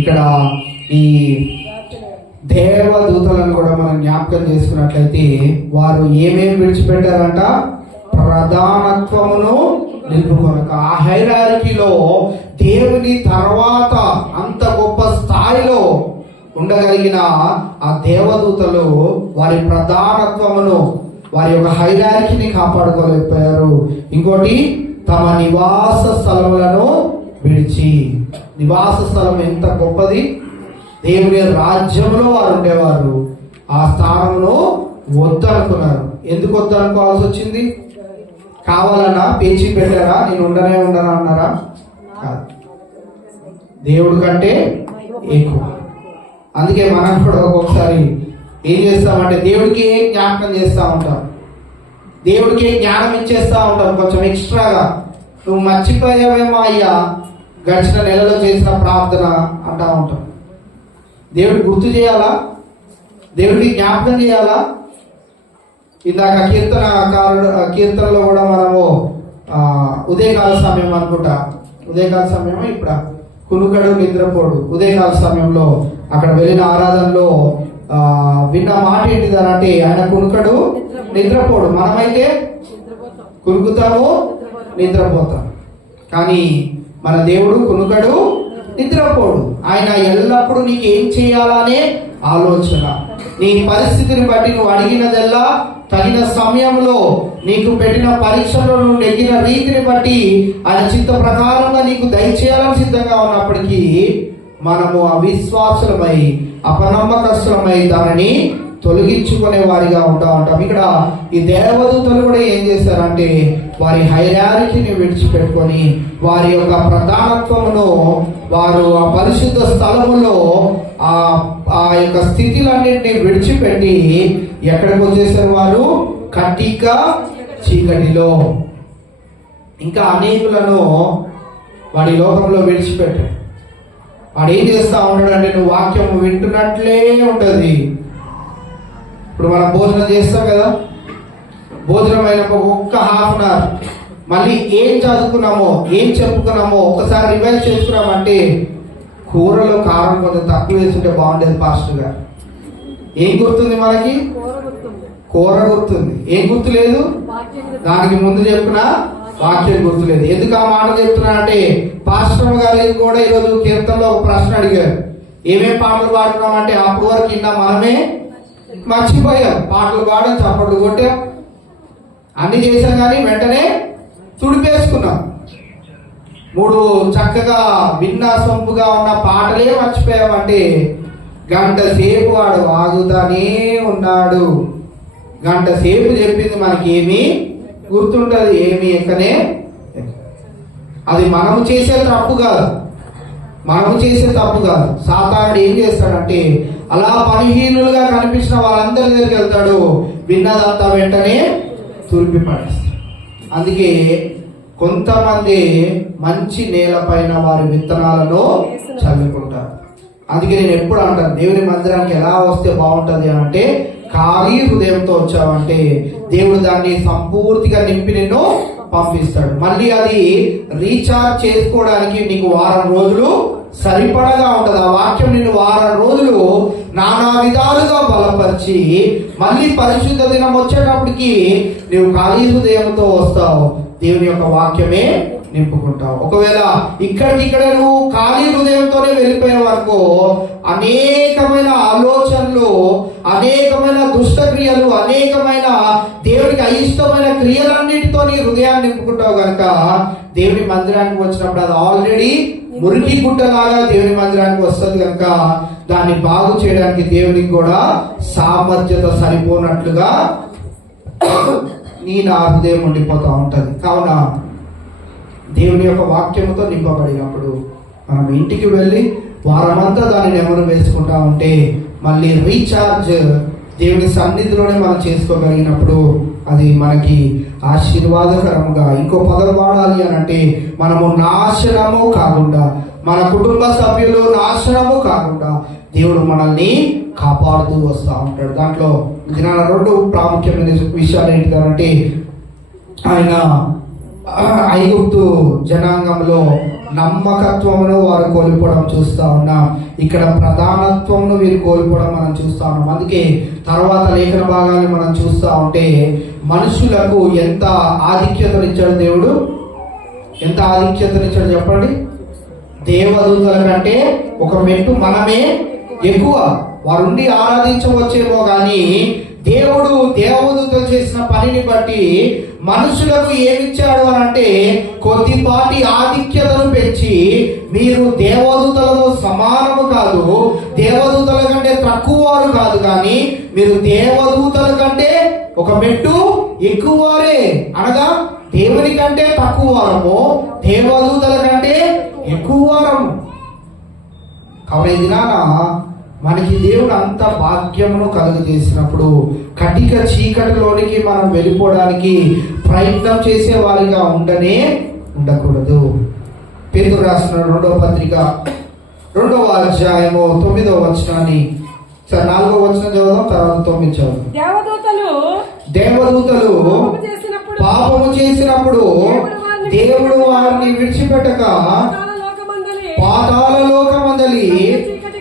ఇక్కడ ఈ దేవదూతలను కూడా మనం జ్ఞాపకం చేసుకున్నట్లయితే వారు ఏమేమి విడిచిపెట్టారంట? ప్రధానత్వమును నిలుపుకొనక. ఆ హైరార్కీలో దేవుని తర్వాత అంత గొప్ప స్థాయిలో ఉండగలిగిన ఆ దేవదూతలు వారి ప్రధానత్వమును, వారి యొక్క హైరార్కీని కాపాడుకోలేకపోయారు. ఇంకోటి, తమ నివాస స్థలములను విడిచి. నివాస స్థలం ఎంత గొప్పది! దేవుని రాజ్యంలో వారు ఉండేవారు. ఆ స్థానమును వద్దనుకున్నారు. ఎందుకు వద్దనుకోవాల్సి వచ్చింది? కావాలన్నా పేచి పెట్టారా? నేను ఉండనా అన్నారా? కాదు, దేవుడి కంటే ఎక్కువ. అందుకే మనం కూడా ఒక్కొక్కసారి ఏం చేస్తామంటే దేవుడికి జ్ఞాపకం చేస్తూ ఉంటాం, దేవుడికి జ్ఞానం ఇచ్చేస్తూ ఉంటాం కొంచెం ఎక్స్ట్రాగా. నువ్వు మర్చిపోయావేమో అయ్యా గడిచిన నెలలో చేసిన ప్రార్థన అంటా ఉంటాం. దేవుడు గుర్తు చేయాలా? దేవుడికి జ్ఞాపకం చేయాలా? ఇందాక కీర్తనలో కూడా మనము ఉదయకాల సమయం అనుకుంటా, ఉదయకాల సమయం ఇప్పుడు కునుకడు నిద్రపోడు. ఉదయకాల సమయంలో అక్కడ వెళ్ళిన ఆరాధనలో విన్న మాట ఏంటిదనంటే ఆయన కునుకడు నిద్రపోడు. మనమైతే కునుకుతాము నిద్రపోతాం. కానీ మన దేవుడు కునుకడు నిద్రపోడు. ఆయన ఎల్లప్పుడూ నీకు ఏం చేయాలనే ఆలోచన. నీ పరిస్థితిని బట్టి నువ్వు అడిగినదల్లా తగిన సమయంలో నీకు పెట్టిన పరీక్షలో నువ్వు నెగ్గిన రీతిని బట్టి ఆయన చిత్త ప్రకారంగా నీకు దయచేయాలని సిద్ధంగా ఉన్నప్పటికీ మనము అవిశ్వాసులమై అపనమ్మకస్తులమై దానిని తొలగించుకునే వారిగా ఉంటాం. ఇక్కడ ఈ దేవదూతలు కూడా ఏం చేశారంటే వారి హైరారిటీని విడిచిపెట్టుకొని వారి యొక్క ప్రధానత్వమును వారు ఆ పరిశుద్ధ స్థలములో ఆ యొక్క స్థితిలన్నింటినీ విడిచిపెట్టి ఎక్కడికి వచ్చేసారు? వారు కటిక చీకటిలో. ఇంకా అనేకులను వాడి లోకంలో విడిచిపెట్టాడు. వాడు ఏం చేస్తా ఉంటాడు అంటే నువ్వు వాక్యం వింటున్నట్లే ఉంటుంది. ఇప్పుడు మనం భోజనం చేస్తాం కదా, భోజనం అయినప్పుడు ఒక్క హాఫ్ అన్ అవర్ మళ్ళీ ఏం చదువుకున్నామో ఏం చెప్పుకున్నామో ఒకసారి రివైజ్ చేసుకున్నామంటే కూరలో కారం కొంచెం తక్కువ వేస్తుంటే బాగుండేది పాస్టర్ గారు. ఏం గుర్తుంది మనకి? కూర గుర్తుంది. ఏం గుర్తు లేదు? దానికి ముందు చెప్పిన వాక్యం గుర్తులేదు. ఎందుకు ఆ మాట చెప్తున్నా అంటే పాస్టర్ గారు కూడా ఈరోజు కీర్తనలో ఒక ప్రశ్న అడిగారు. ఏమేం పాటలు పాడుతున్నాం అంటే అప్పటి వరకు విన్నా మనమే మర్చిపోయాం. పాటలు పాడాం, చప్పట్లు కొట్టాం, అన్ని చేశాం, కానీ వెంటనే తుడిపేసుకున్నాం. 3 చక్కగా విన్నా సొంపుగా ఉన్న పాటలే మర్చిపోయామంటే గంట సేపు వాడు ఆగుతానే ఉన్నాడు. గంట సేపు చెప్పింది మనకి ఏమి గుర్తుంటది? ఏమి ఎక్కనే. అది మనము చేసే తప్పు కాదు, సాతానుడు ఏం చేస్తాడంటే అలా పనిహీనులుగా కనిపించిన వాళ్ళందరి దగ్గరికి వెళ్తాడు, విన్నదంతా వెంటనే తురిపి పడేస్తాడు. అందుకే కొంతమంది మంచి నేల పైన వారి విత్తనాలను చల్లుకుంటారు. అందుకే నేను ఎప్పుడు అంటాను, దేవుని మందిరానికి ఎలా వస్తే బాగుంటుంది అంటే ఖాళీ హృదయంతో వచ్చావంటే దేవుడు దాన్ని సంపూర్తిగా నింపి నిన్ను పంపిస్తాడు. మళ్ళీ అది రీఛార్జ్ చేసుకోవడానికి నీకు వారం రోజులు సరిపడగా ఉంటది. ఆ వాక్యం నిన్ను వారం రోజులు నానా విధాలుగా బలపరిచి మళ్ళీ పరిశుద్ధ దినం వచ్చేటప్పటికి నువ్వు ఖాళీ హృదయంతో వస్తావు, దేవుని యొక్క వాక్యమే నింపుకుంటావు. ఒకవేళ ఇక్కడికిక్కడ నువ్వు ఖాళీ హృదయంతోనే వెళ్ళిపోయావు అనుకో, అనేకమైన ఆలోచనలు, అనేకమైన దుష్టక్రియలు, అనేకమైన దేవుడికి అయిష్టమైన క్రియలన్నిటితో నీ హృదయాన్ని నింపుకుంటావు కనుక దేవుని మందిరానికి వచ్చినప్పుడు అది ఆల్రెడీ మురికి గుట్టలాగా దేవుని మందిరానికి వస్తుంది కనుక దాన్ని బాగు చేయడానికి దేవునికి కూడా సామర్థ్యత సరిపోనట్లుగా నా హృదయం ఉండిపోతూ ఉంటది. కావున దేవుని యొక్క వాక్యముతో నింపబడినప్పుడు మనం ఇంటికి వెళ్ళి వారమంతా దాన్ని నెమరు వేసుకుంటా ఉంటే మళ్ళీ రీఛార్జ్ దేవుని సన్నిధిలోనే మనం చేసుకోగలిగినప్పుడు అది మనకి ఆశీర్వాదకరముగా. ఇంకో పదం వాడాలి అని అంటే మనము నాశనము కాకుండా, మన కుటుంబ సభ్యులు నాశనము కాకుండా దేవుడు మనల్ని కాపాడుతూ వస్తూ ఉంటాడు. దాంట్లో దినాల 2 ప్రాముఖ్యమైన విషయాలు ఏంటిదంటే ఆయన ఐగుప్తు జనాంగంలో నమ్మకత్వమును వారు కోల్పోవడం చూస్తా ఉన్నాం. ఇక్కడ ప్రధానత్వమును వీరు కోల్పోవడం మనం చూస్తా ఉన్నాం. అందుకే తర్వాత లేఖన భాగాన్ని మనం చూస్తా ఉంటే మనుషులకు ఎంత ఆధిక్యతనిచ్చాడు దేవుడు, ఎంత ఆధిక్యతనిచ్చాడు చెప్పండి. దేవదూతల కంటే ఒక మెట్టు మనమే ఎక్కువ. వారుండి ఆరాధించవచ్చేమో కానీ దేవుడు దేవదూతలు చేసిన పనిని బట్టి మనుషులకు ఏమిచ్చాడు అని అంటే కొద్దిపాటి ఆధిక్యతను పెంచి మీరు దేవదూతలతో సమానము కాదు, దేవదూతల కంటే తక్కువ వారు కాదు, కానీ మీరు దేవదూతల కంటే ఒక మెట్టు ఎక్కువ వారే. అనగా దేవుని కంటే తక్కువ వారము, దేవదూతల కంటే ఎక్కువ వారము. కావున ఈ దినాన మనకి దేవుడు అంత భాగ్యమును కలుగు చేసినప్పుడు కటిక చీకటిలోనికి మనం వెళ్ళిపోవడానికి ప్రయత్నం చేసే వారిగా ఉండకూడదు. పేతురు రాసిన 2వ పత్రిక 2వ అధ్యాయము 9వ వచనాన్ని 4వ వచనం చదువుదాం, తర్వాత 9 చదువుదాం. దేవదూతలు పాపము చేసినప్పుడు దేవుడు వారిని విడిచిపెట్టక పాతాళ లోకమందలి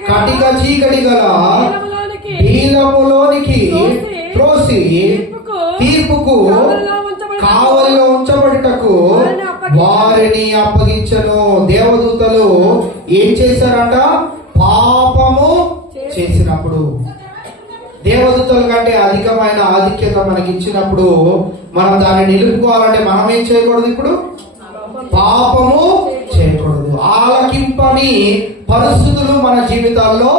కటిక చీకటి గల శిథిలములోనికి త్రోసి తీర్పుకు కావలిలో ఉంచబడుటకు వారిని అప్పగించను. దేవదూతలు ఏం చేశారంట? పాపము చేసినప్పుడు, దేవదూతల కంటే అధికమైన ఆధిక్యత మనకి ఇచ్చినప్పుడు మనం దాన్ని నిలుపుకోవాలంటే మనం ఏం చేయకూడదు? ఇప్పుడు పాపము చేయకూడదు. ఆలకింపని పరిస్థితులు మన జీవితాల్లో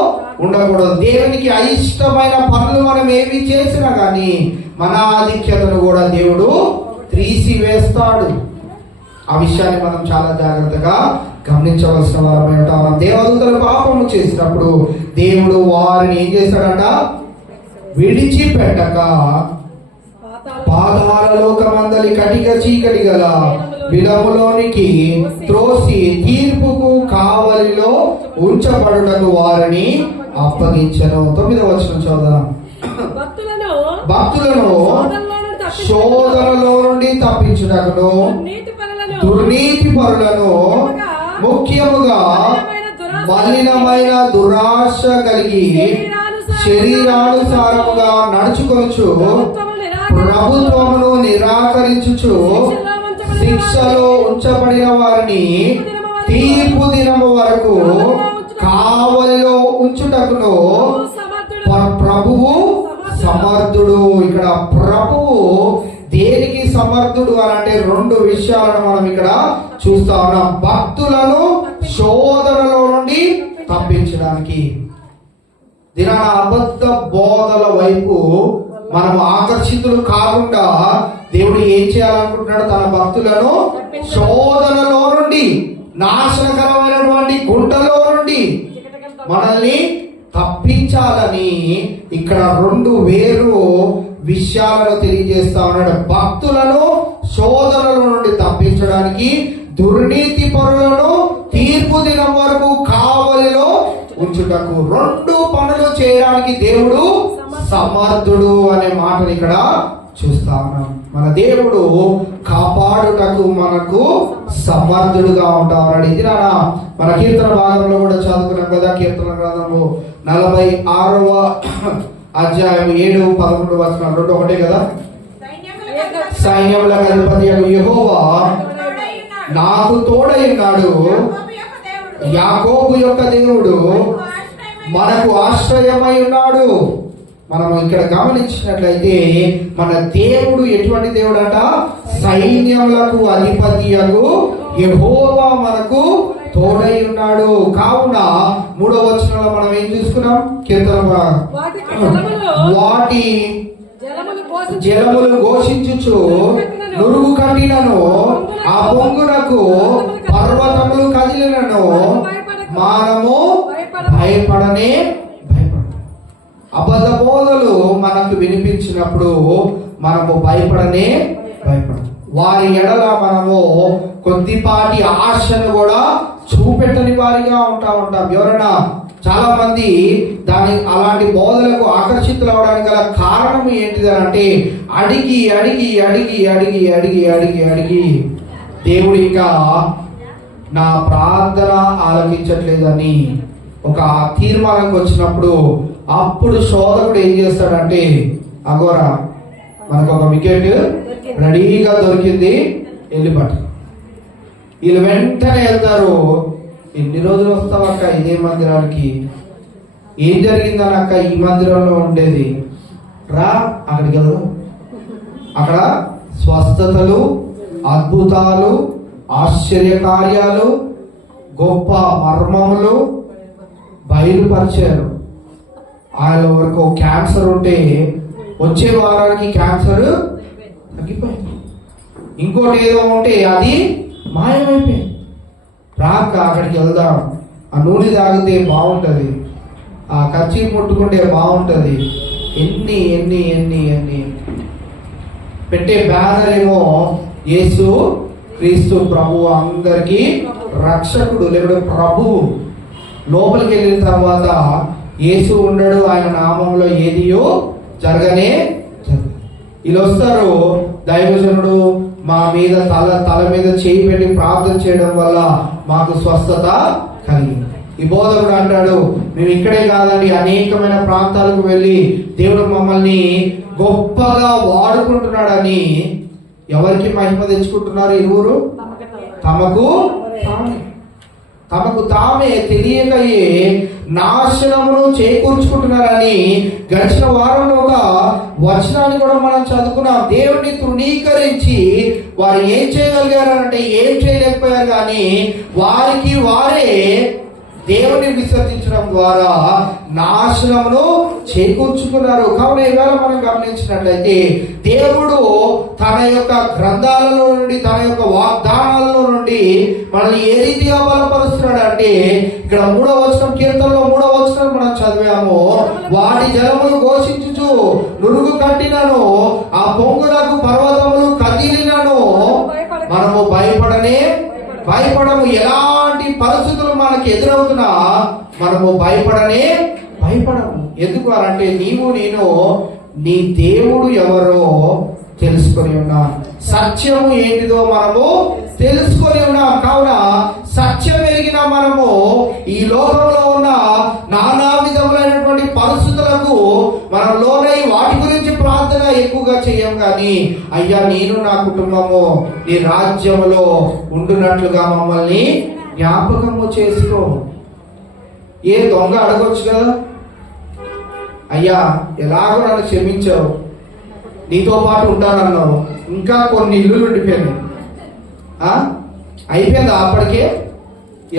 ఉండకూడదు. దేవునికి అయిష్టమైన పనులు మనం ఏమి చేసినా కానీ మన ఆధిక్యతను కూడా దేవుడు తీసివేస్తాడు. ఆ విషయాన్ని మనం చాలా జాగ్రత్తగా గమనించవలసిన వారమై ఉంటాం. దేవదూతలు పాపము చేసినప్పుడు దేవుడు వారిని ఏం చేశాడంట? విడిచిపెట్టక పాతాళ లోకమందలి కటిక చీకటి గల విలములోనికి త్రోసి తీర్పుకు కావలిలో ఉంచబడుటకు వారిని అప్పగించను. 9వ వచనం చదువుదాం. భక్తులను శోధనలో నుండి తప్పించుటకును దుర్నీతి పరులను ముఖ్యముగా మలినమైన దురాశ కలిగి శరీరానుసారముగా నడుచుకొనుచు ప్రభుత్వమును నిరాకరించుచు శిక్షలో ఉంచబడిన వారిని తీర్పు దినము వరకు కావలిలో ఉంచుటకును ప్రభువు సమర్థుడు. ఇక్కడ ప్రభువు దేనికి సమర్థుడు అని అంటే 2 విషయాలను మనం ఇక్కడ చూస్తా ఉన్నాం. భక్తులను శోధనలో నుండి తప్పించడానికి, దినాన అబద్ధ బోధల వైపు మనం ఆకర్షితులు కాకుండా దేవుడు ఏం చేయాలనుకుంటున్నాడు? తన భక్తులను శోధనలో నుండి, నాశనకరమైనటువంటి గుంటలో నుండి మనల్ని తప్పించాలని ఇక్కడ 2 వేరు విషయాలను తెలియజేస్తా ఉన్నాడు. భక్తులను శోధనల నుండి తప్పించడానికి, దుర్నీతి పరులను తీర్పు దినం వరకు కావలిలో ఉంచుటకు, 2 పనులు చేయడానికి దేవుడు సమర్థుడు అనే మాటను ఇక్కడ చూస్తా ఉన్నాం. మన దేవుడు కాపాడుటకు మనకు సమర్థుడుగా ఉంటా ఉన్నాడు. ఇది మన కీర్తన భాగంలో కూడా చదువుకున్నాం కదా. కీర్తన గ్రంథము 46వ అధ్యాయం 7-11 వచనాలు 2 ఒకటే కదా. సైన్యముల అధిపతి యెహోవా నాకు తోడై ఉన్నాడు, యాకోబు యొక్క దేవుడు మనకు ఆశ్రయమై ఉన్నాడు. మనం ఇక్కడ గమనించినట్లయితే మన దేవుడు ఎటువంటి దేవుడు అంట? సైన్యములకు అధిపతియగు యెహోవా మనకు తోడై ఉన్నాడు. కావున 3వ వచనంలో మనం ఏం చూసుకున్నాం? కీర్తన వాటి జలములు ఘోషించుచు నురుగు కట్టినను, ఆ పొంగునకు పర్వతములు కదిలినను మనము భయపడనే అబద్ధ బోధలు మనకు వినిపించినప్పుడు మనము భయపడనే భయపడము. వారి ఎడల మనము కొద్దిపాటి ఆశను కూడా చూపెట్టని వారిగా ఉంటాం. ఎవరైనా చాలా మంది అలాంటి బోధలకు ఆకర్షితులు అవడానికి గల కారణం ఏంటిది అంటే అడిగి అడిగి అడిగి అడిగి అడిగి అడిగి అడిగి దేవుడు ఇంకా నా ప్రార్థన ఆలకించట్లేదని ఒక తీర్మానానికి వచ్చినప్పుడు అప్పుడు శోధకుడు ఏం చేస్తాడంటే, అగోరా మనకు ఒక వికెట్ రెడీగా దొరికింది, వెళ్ళిపట్టు. వీళ్ళు వెంటనే వెళ్తారు. ఎన్ని రోజులు వస్తావక్క ఇదే మందిరానికి? ఏం జరిగిందని అక్క ఈ మందిరంలో ఉండేది, రా అక్కడికి వెళ్దాం. అక్కడ స్వస్థతలు, అద్భుతాలు, ఆశ్చర్య కార్యాలు, గొప్ప మర్మములు బయలుపరిచారు. ఆయన వరకు క్యాన్సర్ ఉంటే వచ్చే వారానికి క్యాన్సర్ తగ్గిపోయింది. ఇంకోటి ఏదో ఉంటే అది మాయమైపోయింది. రాక అక్కడికి వెళ్దాం, ఆ నూనె తాగితే బాగుంటుంది, ఆ కచ్చి ముట్టుకుంటే బాగుంటుంది. ఎన్ని ఎన్ని ఎన్ని ఎన్ని పెట్టే బ్యానర్ ఏమో యేసు క్రీస్తు ప్రభువు అందరికీ రక్షకుడు లేడు ప్రభువు. లోపలికి వెళ్ళిన తర్వాత యేసు ఉండడు, ఆయన నామంలో ఏదియో జరగనే జరగదు. వీళ్ళు వస్తారు, దైవజనుడు మా మీద తల మీద చేయి పెట్టి ప్రార్థన చేయడం వల్ల మాకు స్వస్థత కలిగింది. ఈ బోధకుడు అంటాడు, మేము ఇక్కడే కాదండి అనేకమైన ప్రాంతాలకు వెళ్ళి దేవుడు మమ్మల్ని గొప్పగా వాడుకుంటున్నాడని ఎవరికి మహిమ తెచ్చుకుంటున్నారు? ఇరువురు తమకు తామే తెలియకయే నాశనమును చేకూర్చుకుంటున్నారని గడిచిన వారంలో ఒక వచనాన్ని కూడా మనం చదువుకున్నాం. దేవుడిని తృణీకరించి వారు ఏం చేయగలిగారంటే ఏం చేయలేకపోయారు, కానీ వారికి వారే దేవుని విసర్జించడం ద్వారా నాశనమును చేకూర్చుకున్నారు. కావున ఈవేళ మనం గమనించినట్లయితే దేవుడు తన యొక్క గ్రంథాలలో నుండి, తన యొక్క వాగ్దానాలలో నుండి మనల్ని ఏ రీతిగా బలపరుస్తున్నాడు అంటే, ఇక్కడ 3వ వచనం, కీర్తనలో 3వ వచనం మనం చదివాము. వాటి జలములు ఘోషించుచు నురుగు కట్టినను, ఆ పొంగులకు పర్వతములు కదిలినను మనము భయపడము. ఎలాంటి పరిస్థితులు మనకి ఎదురవుతున్నా మనము భయపడము. ఎందుకు అంటే నీవు నేను నీ దేవుడు ఎవరో తెలుసుకొని ఉన్నాం, సత్యము ఏంటిదో మనము తెలుసుకొని ఉన్నాం. కావున సత్యం ఎరిగిన మనము ఈ లోకంలో ఉన్న నానా విధములైనటువంటి పరిస్థితులకు మనం లోనై వాటి గురించి ప్రార్థన ఎక్కువగా చేయం, కానీ అయ్యా నేను నా కుటుంబము నీ రాజ్యములో ఉండునట్లుగా మమ్మల్ని జ్ఞాపకము చేసుకో. ఏ దొంగ అడగొచ్చు కదా, అయ్యా ఎలాగో నన్ను క్షమించావు, నీతో పాటు ఉంటానన్నావు, ఇంకా కొన్ని ఇల్లులు ఉండిపోయినాయి, అయిపోయిందా అప్పటికే?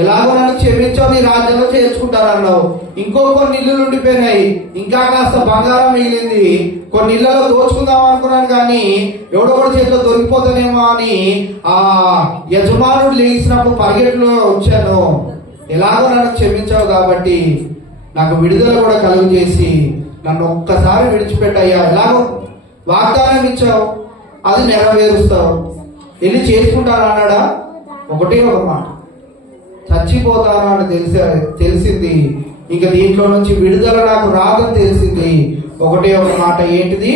ఎలాగో నన్ను క్షమించావు, నీ రాజ్యంలో చేర్చుకుంటానన్నావు, ఇంకో కొన్ని ఇల్లులు ఉండిపోయినాయి, ఇంకా కాస్త బంగారం మిగిలింది, కొన్ని ఇళ్లలో దోచుకుందాం అనుకున్నాను, కానీ ఎవడో చేతిలో దొరికిపోతానేమో అని ఆ యజమానుడు లేచినప్పుడు పరిగెట్లో వచ్చాను. ఎలాగో నన్ను క్షమించావు కాబట్టి నాకు విడుదల కూడా కలుగు చేసి నన్ను ఒక్కసారి విడిచిపెట్టయ్యా. ఎలాగో వాగ్దానం ఇచ్చావు, అది నెరవేరుస్తావు, వెళ్ళి చేసుకుంటాను అన్నాడా? ఒకటే ఒక మాట, చచ్చిపోతాను అని తెలిసింది, ఇంకా దీంట్లో నుంచి విడుదల నాకు రాదని తెలిసింది. ఒకటే ఒక మాట, ఏంటిది?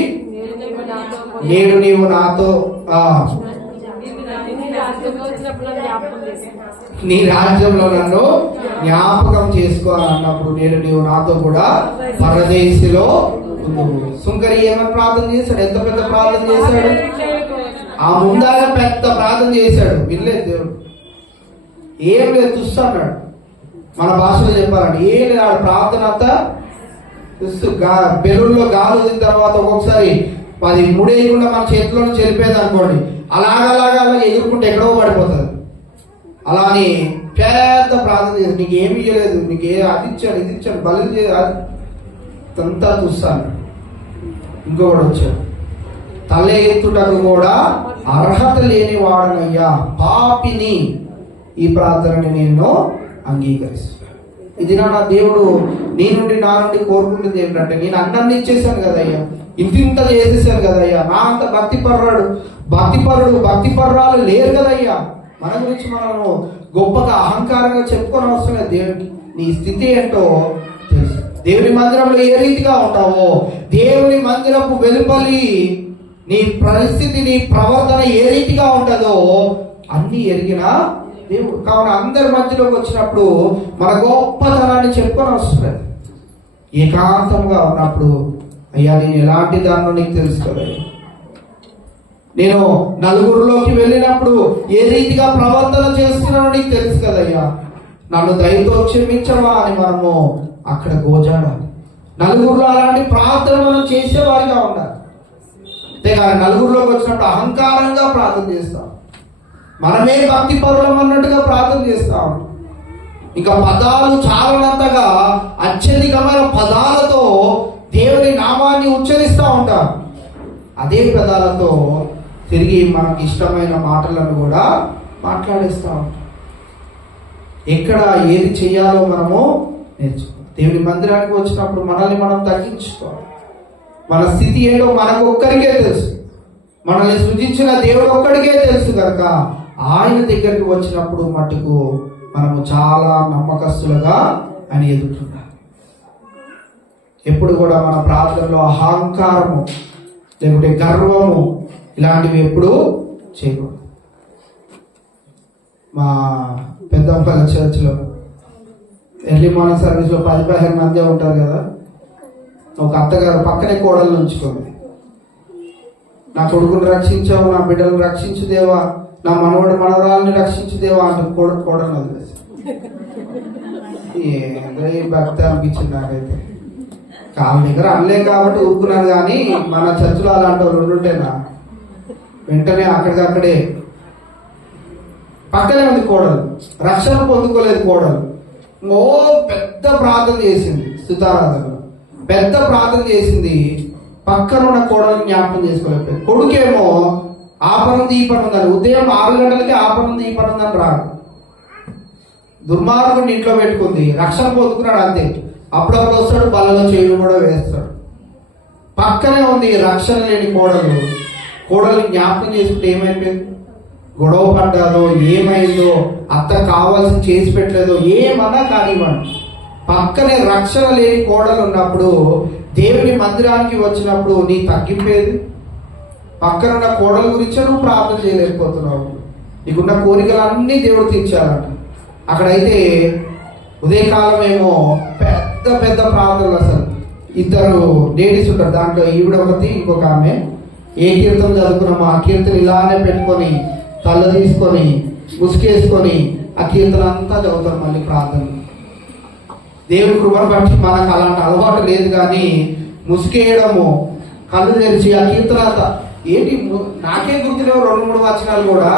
నేడు నీవు నాతో నీ రాజ్యంలో నన్ను జ్ఞాపకం చేసుకోవాలని అన్నప్పుడు నేను నీవు నాతో కూడా పరదేశిలో. సుంకరి ఏమని ప్రార్థన చేశాడు? ఎంత పెద్ద ప్రార్థన చేశాడు! ఆ ముందాక పెద్ద ప్రార్థన చేశాడు, వినలేదు దేవుడు. ఏం లేదు, తుస్సు అన్నాడు. మన భాషలో చెప్పాలంటే ఏం లేదు, ఆడ ప్రార్థన అంతా తుస్సు. బెలూన్లో గాలి వదిలిన తర్వాత ఒక్కొక్కసారి అది ముడేయకుండా మన చేతిలో నుంచి వెళ్ళిపోయింది అనుకోండి, అలాగ ఎగురుకుంటే ఎక్కడో పడిపోతుంది. అలా అని పెద్ద ప్రార్థన చేసి నీకు ఏమి ఇవ్వలేదు, నీకు అది ఇచ్చాడు, ఇది ఇచ్చాడు, బలి అంతా చూస్తాను. ఇంకొకటి వచ్చాడు, తల ఎత్తుటకు కూడా అర్హత లేని వాడనయ్యా, పాపిని, ఈ ప్రార్థనని నేను అంగీకరిస్తాను. ఇది నా దేవుడు నీ నుండి నా నుండి కోరుకుంటుంది ఏంటంటే, నేను అన్నాన్ని ఇచ్చేసాను కదయ్యా, ఇంత చేసేసాను కదయ్యా, నా అంత భక్తిపరురాలు లేరు కదయ్యా. మన గురించి మనము గొప్పగా అహంకారంగా చెప్పుకొని అవసరం లేదు. దేవుడికి నీ స్థితి ఏంటో తెలుసు. దేవుని మందిరంలో ఏ రీతిగా ఉంటావో, దేవుని మందిరపు వెలుపలి నీ పరిస్థితి, నీ ప్రవర్తన ఏ రీతిగా ఉంటుందో అన్ని ఎరిగిన దేవుడు. కావున అందరి మధ్యలోకి వచ్చినప్పుడు మన గొప్పతనాన్ని చెప్పుకొని వస్తుంది. ఏకాంతంగా ఉన్నప్పుడు అయ్యా నేను ఎలాంటి దానిలో నీకు తెలుసుకోలేదు, నేను నలుగురిలోకి వెళ్ళినప్పుడు ఏ రీతిగా ప్రవర్తన చేస్తున్నానో నీకు తెలుసు కదయ్యా, నన్ను దయతో క్షమించవా అని మనము అక్కడ గోజాడాలి. నలుగురిలో అలాంటి ప్రార్థన మనం చేసేవారిగా ఉండాలి. అంతేగాని నలుగురిలోకి వచ్చినప్పుడు అహంకారంగా ప్రార్థన చేస్తాం, మనమే భక్తి పరులం అన్నట్టుగా ప్రార్థన చేస్తాం. ఇంకా పదాలు చాలనంతగా అత్యధికమైన పదాలతో దేవుని నామాన్ని ఉచ్చరిస్తూ ఉంటాం. అదే పదాలతో తిరిగి మనకి ఇష్టమైన మాటలను కూడా మాట్లాడేస్తూ ఉంటాం. ఎక్కడ ఏది చేయాలో మనము నేర్చుకోవాలి. దేవుని మందిరానికి వచ్చినప్పుడు మనల్ని మనం తగ్గించుకోవాలి. మన స్థితి ఏంటో మనకు ఒక్కరికే తెలుసు, మనల్ని సృజించిన దేవుడు ఒక్కడికే తెలుసు కనుక ఆయన దగ్గరికి వచ్చినప్పుడు మట్టుకు మనము చాలా నమ్మకస్తులుగా ఆయన ఎదుగుతుంటాం. ఎప్పుడు కూడా మన ప్రార్థనలో అహంకారము లేకుంటే గర్వము ఇలాంటివి ఎప్పుడు చేయకూడదు. మా పెద్దంపల్లి చర్చిలో ఎర్లీ మార్నింగ్ సర్వీస్లో 10-15 మంది ఉంటారు కదా. ఒక అత్తగారు పక్కనే కోడలు ఉంచుకుంది. నా కొడుకుని రక్షించావు, నా బిడ్డలను రక్షించు దేవా, నా మనవడు మనవరాలని రక్షించు దేవా అంటూ కోడలు వదిలేసి ఏ భక్తి అనిపించింది నాకైతే. కాళ్ళ దగ్గర అనలేం కాబట్టి ఊరుకున్నాను, కానీ మన చర్చలో అలాంటి వాళ్ళు ఉంటేనా వెంటనే అక్కడికక్కడే పక్కనే ఉంది కోడలు, రక్షణ పొందుకోలేదు కోడలు. ఓ పెద్ద ప్రార్థన చేసింది, స్తుతారాధనలో పెద్ద ప్రార్థన చేసింది. పక్కన ఉన్న కోడలు జ్ఞాపకం చేసుకోలేకపోయింది. కొడుకేమో ఆ పనుంది ఈ పని ఉందని ఉదయం 6 గంటలకి ఆ పనుంది ఈ పని ఉందని రాడు. దుర్మార్గుడిని ఇంట్లో పెట్టుకుంది, రక్షణ పొందుకున్నాడు అంతే. అప్పుడప్పుడు వస్తాడు, బల్లలో చేయి కూడా వేస్తాడు. పక్కనే ఉంది రక్షణ లేని కోడలు జ్ఞాపకం చేసుకుంటే ఏమైపోయింది? గొడవ పడ్డాదో ఏమైందో, అత్త కావాల్సింది చేసి పెట్టలేదో ఏమన్నా కానివ్వండి, పక్కనే రక్షణ లేని కోడలు ఉన్నప్పుడు దేవుని మందిరానికి వచ్చినప్పుడు నీ తగ్గిపోయేది. పక్కనున్న కోడల గురించి నువ్వు ప్రార్థన చేయలేకపోతున్నావు. నీకున్న కోరికలన్నీ దేవుడు తీర్చాలంట. అక్కడైతే ఉదయకాలం ఏమో పెద్ద పెద్ద ప్రార్థనలు, అసలు 2 లేడీస్ ఉంటారు, దాంట్లో ఈవిడ ఒకటి ఇంకొక ఆమె. ఏ కీర్తన చదువుకున్నామో ఆ కీర్తన ఇలానే పెట్టుకొని తల్ల తీసుకొని ముసుకేసుకొని ఆ కీర్తన అంతా చదువుతారు మళ్ళీ ప్రార్థన. దేవుని కృపను బట్టి మనకు అలాంటి అలవాటు లేదు, కానీ ముసుకేయడము, కళ్ళు తెరిచి ఆ కీర్తన అంతా ఏంటి నాకే గుర్తులేవు 2-3 వచనాలు కూడా.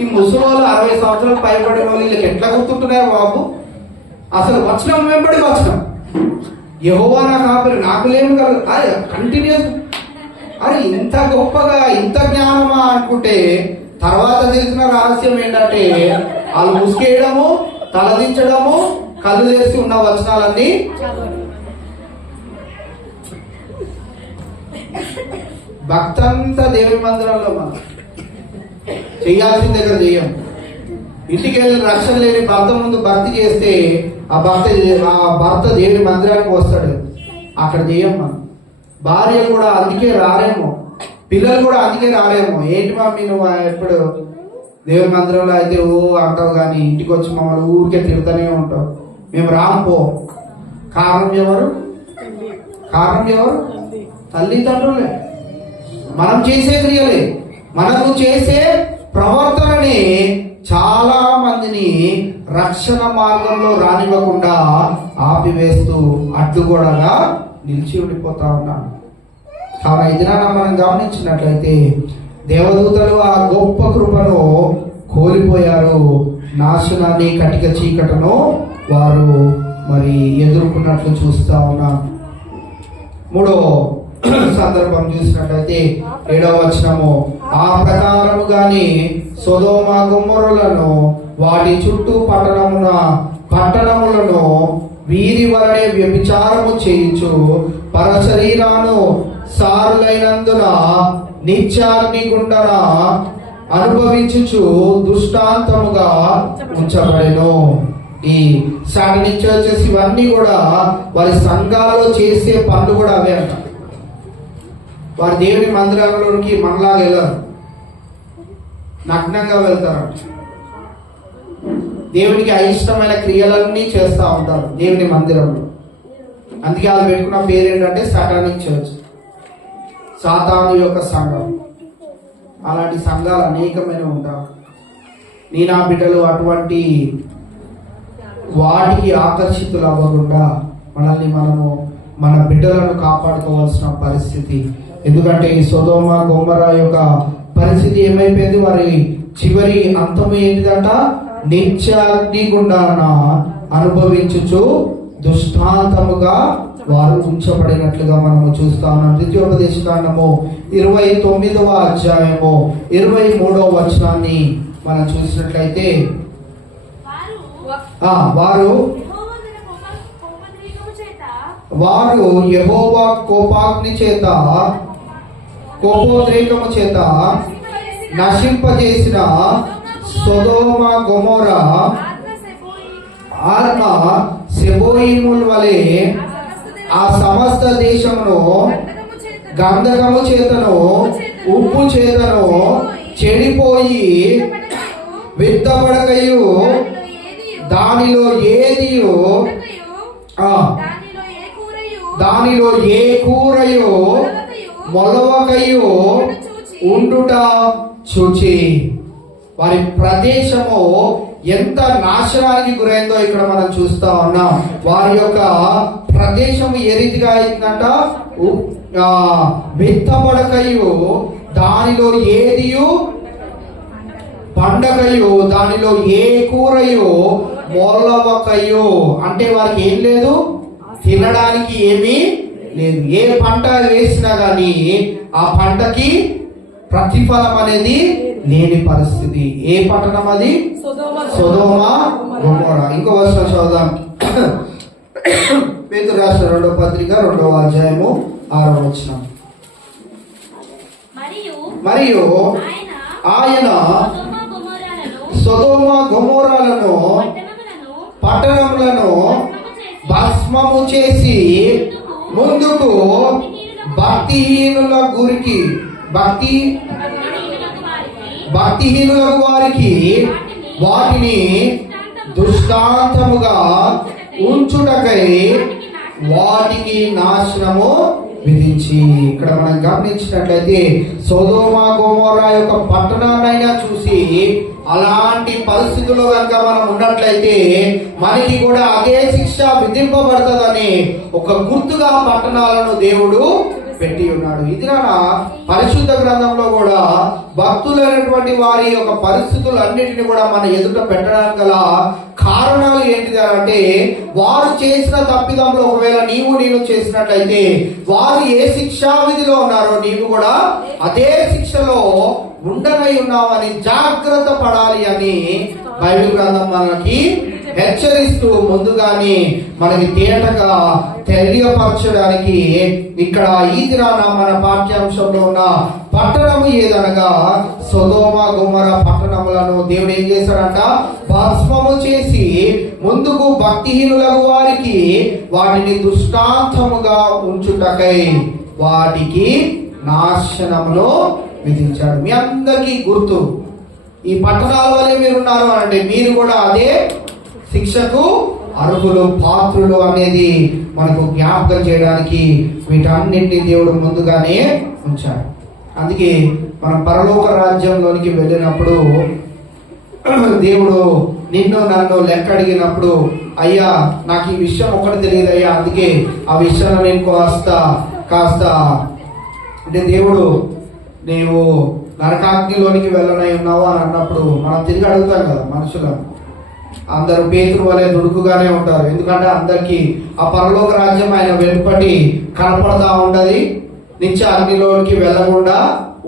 ఈ ముసలోళ్ళు 60 సంవత్సరాలు పైబడిన వాళ్ళు వీళ్ళకి ఎట్లా గుర్తుంటున్నాయో బాబు. అసలు వచనం వెంబడి వచనం, యెహోవా నా కాపరి నాకు లేని కంటిన్యూస్. అరే ఇంత గొప్పగా ఇంత జ్ఞానమా అనుకుంటే తర్వాత తెలిసిన రహస్యం ఏంటంటే వాళ్ళు ముసుకేయడము, తలదించడము, కళ్ళు తెరిచి ఉన్న వచనాలన్నీ భక్తంతా దేవుని మందిరంలో మనం చేయాల్సిన దగ్గర చేయం. ఇంటికి వెళ్ళి రక్షణ లేని భర్త ముందు భక్తి చేస్తే ఆ భర్త దేవుని మందిరానికి వస్తాడు, అక్కడ చేయం మనం. భార్య కూడా అందుకే రారేమో, పిల్లలు కూడా అందుకే రారేమో. ఏంటి మమ్మీ నువ్వు ఎప్పుడు దేవుని మందిరంలో అయితే ఓ అంటావు, కానీ ఇంటికి వచ్చి మమ్మల్ని ఊరికే తిడుతూనే ఉంటావు, మేము రాంపో. కారణం ఎవరు? తల్లిదండ్రులే. మనం చేసే క్రియలే, మనకు చేసే ప్రవర్తనని చాలా మందిని రక్షణ మార్గంలో రానివ్వకుండా ఆపివేస్తూ అడ్డుగోడగా నిలిచి ఉండిపోతా ఉన్నాను. కావున ఇది మనం గమనించినట్లయితే దేవదూతలు ఆ గొప్ప కృపను కోల్పోయారు. నాశనాన్ని, కటిక చీకటను వారు మరి ఎదుర్కొన్నట్లు చూస్తా ఉన్నాం. 3వ సందర్భం చూసినట్లయితే 7వ వచనము, ఆ ప్రకారముగాని సొదొమ గొమొర్రాలను వాటి చుట్టూ పట్టణములను వీరి వలనే వ్యభిచారము చేయించు పరశరీరాను సారులైనందున నిత్యాగ్ని గుండన అనుభవించుచు దృష్టాంతముగా ఉంచబడెను. ఈ సాటిని చర్చెస్ ఇవన్నీ కూడా వారి సంఘాలలో చేసే పనులు కూడా అవే అంట. వారి దేవుని మందిరాలలోకి మనలాగా వెళ్ళరు, నగ్నంగా వెళ్తారంట. దేవునికి అయిష్టమైన క్రియలన్నీ చేస్తూ ఉంటారు దేవుని మందిరంలో. అందుకే వాళ్ళు పెట్టుకున్న పేరు ఏంటంటే సాటానిక్ చర్చ్, సాతాను యొక్క సంఘం. అలాంటి సంఘాలు అనేకమైన ఉంటారు. నా బిడ్డలు అటువంటి వాటికి ఆకర్షితులు అవ్వకుండా మనల్ని మనము మన బిడ్డలను కాపాడుకోవాల్సిన పరిస్థితి. ఎందుకంటే ఈ సొదొమ గొమొర్రా యొక్క పరిస్థితి ఏమైపోయింది? వారి చివరి అంతం ఏంటిదంట? నిత్యాగ్ని గుండాన అనుభవించుచు దృష్టాంతముగా వారు ఉంచబడినట్లుగా మనము చూస్తా ఉన్నాం. ద్వితీయోపదేశకాండము 29వ అధ్యాయము 23వ వచనాన్ని మనం చూసినట్లయితే వారు యెహోవా కోపాగ్ని చేత కోపోద్రేకము చేత నశింపజేసిన సొదొమ గొమొర్రా ఆత్మ సెబోయిముల వలె ఆ సమస్త దేశమును గంధకము చేతను ఉప్పు చేతను చెడిపోయి విత్తబడకయు దానిలో ఏదియు దానిలో ఏ కూరయో మొలవకయో ఉండుట చూచి. వారి ప్రదేశము ఎంత నాశనానికి గురైందో ఇక్కడ మనం చూస్తా ఉన్నాం. వారి యొక్క ప్రదేశం ఏ రీతిగా అయిందంట, విత్తబడకయు దానిలో ఏదియు పండగయు, దానిలో ఏ కూరయు మొలవకయు. అంటే వారికి ఏం లేదు, తినడానికి ఏమీ లేదు. ఏ పంట వేసినా గానీ ఆ పంటకి ప్రతిఫలం అనేది లేని పరిస్థితి. ఏ పట్టణం అది? సొదొమ గొమొర్రా. ఇంకో వర్షం చదువుదాం. పేతురు రాసిన 2వ పత్రిక 2వ అధ్యాయము 6వ వచనం. మరియు ఆయన సొదొమ గొమొర్రాలను పట్టణములను భస్మము చేసి ముందుకు భక్తిహీనులకు వారికి వాటిని దృష్టాంతముగా ఉంచుటకై వాటికి నాశనము విధించి. ఇక్కడ మనం గమనించినట్లయితే సొదొమ గొమొర్రా యొక్క పట్టణాన్నైనా చూసి అలాంటి పరిస్థితుల్లో కనుక మనం ఉన్నట్లయితే మనకి కూడా అదే శిక్ష విధింపబడుతుందని ఒక గుర్తుగా పట్టణాలను దేవుడు పెట్టి ఉన్నాడు. ఇది పరిశుద్ధ గ్రంథంలో కూడా భక్తులైనటువంటి వారి యొక్క పరిస్థితులన్నిటిని కూడా మన ఎదుట పెట్టడానికి గల కారణాలు ఏంటిది అంటే, వారు చేసిన తప్పిదంలో ఒకవేళ నేను చేసినట్లయితే వారు ఏ శిక్షా విధిలో ఉన్నారో నీవు కూడా అదే శిక్షలో ఉండనై ఉన్నావని జాగ్రత్త పడాలి అని బైబిల్ గ్రంథం మనకి హెచ్చరిస్తూ ముందుగానే మనకి తేటగా తెలియపరచడానికి ఇక్కడ ఈ దినాన మన పాఠ్యాంశంలో ఉన్న పట్టణము ఏదనగా సొదొమ గొమొర్రా పట్టణములను దేవుడు ఏం చేశాడంట, భస్మము చేసి ముందుకు భక్తిహీనులకు వారికి వాటిని దృష్టాంతముగా ఉంచుటకై వాటికి నాశనములో విధించాడు. మీ అందరికీ గుర్తు, ఈ పట్టణాల వల్లే మీరున్నారు అంటే మీరు కూడా అదే శిక్షకు అర్హులు, పాత్రులు అనేది మనకు జ్ఞాపకం చేయడానికి వీటన్నింటినీ దేవుడు ముందుగానే ఉంచాడు. అందుకే మనం పరలోక రాజ్యంలోనికి వెళ్ళినప్పుడు దేవుడు నిన్ను నన్ను లెక్క అడిగినప్పుడు, అయ్యా నాకు ఈ విషయం ఒకటి తెలియదు అయ్యా, అందుకే ఆ విషయంలో నేను కాస్త అంటే దేవుడు నీవు నరకాగ్నిలోనికి వెళ్ళనై ఉన్నావు అని అన్నప్పుడు మనం తిరిగి అడుగుతాం కదా మనుషులను. అందరూ పేతురు వలె దుడుకుగానే ఉంటారు. ఎందుకంటే అందరికీ ఆ పరలోక రాజ్యం ఆయన వెనుపటి కనపడతా ఉంటది. నిత్య అగ్నిలోనికి వెళ్ళకుండా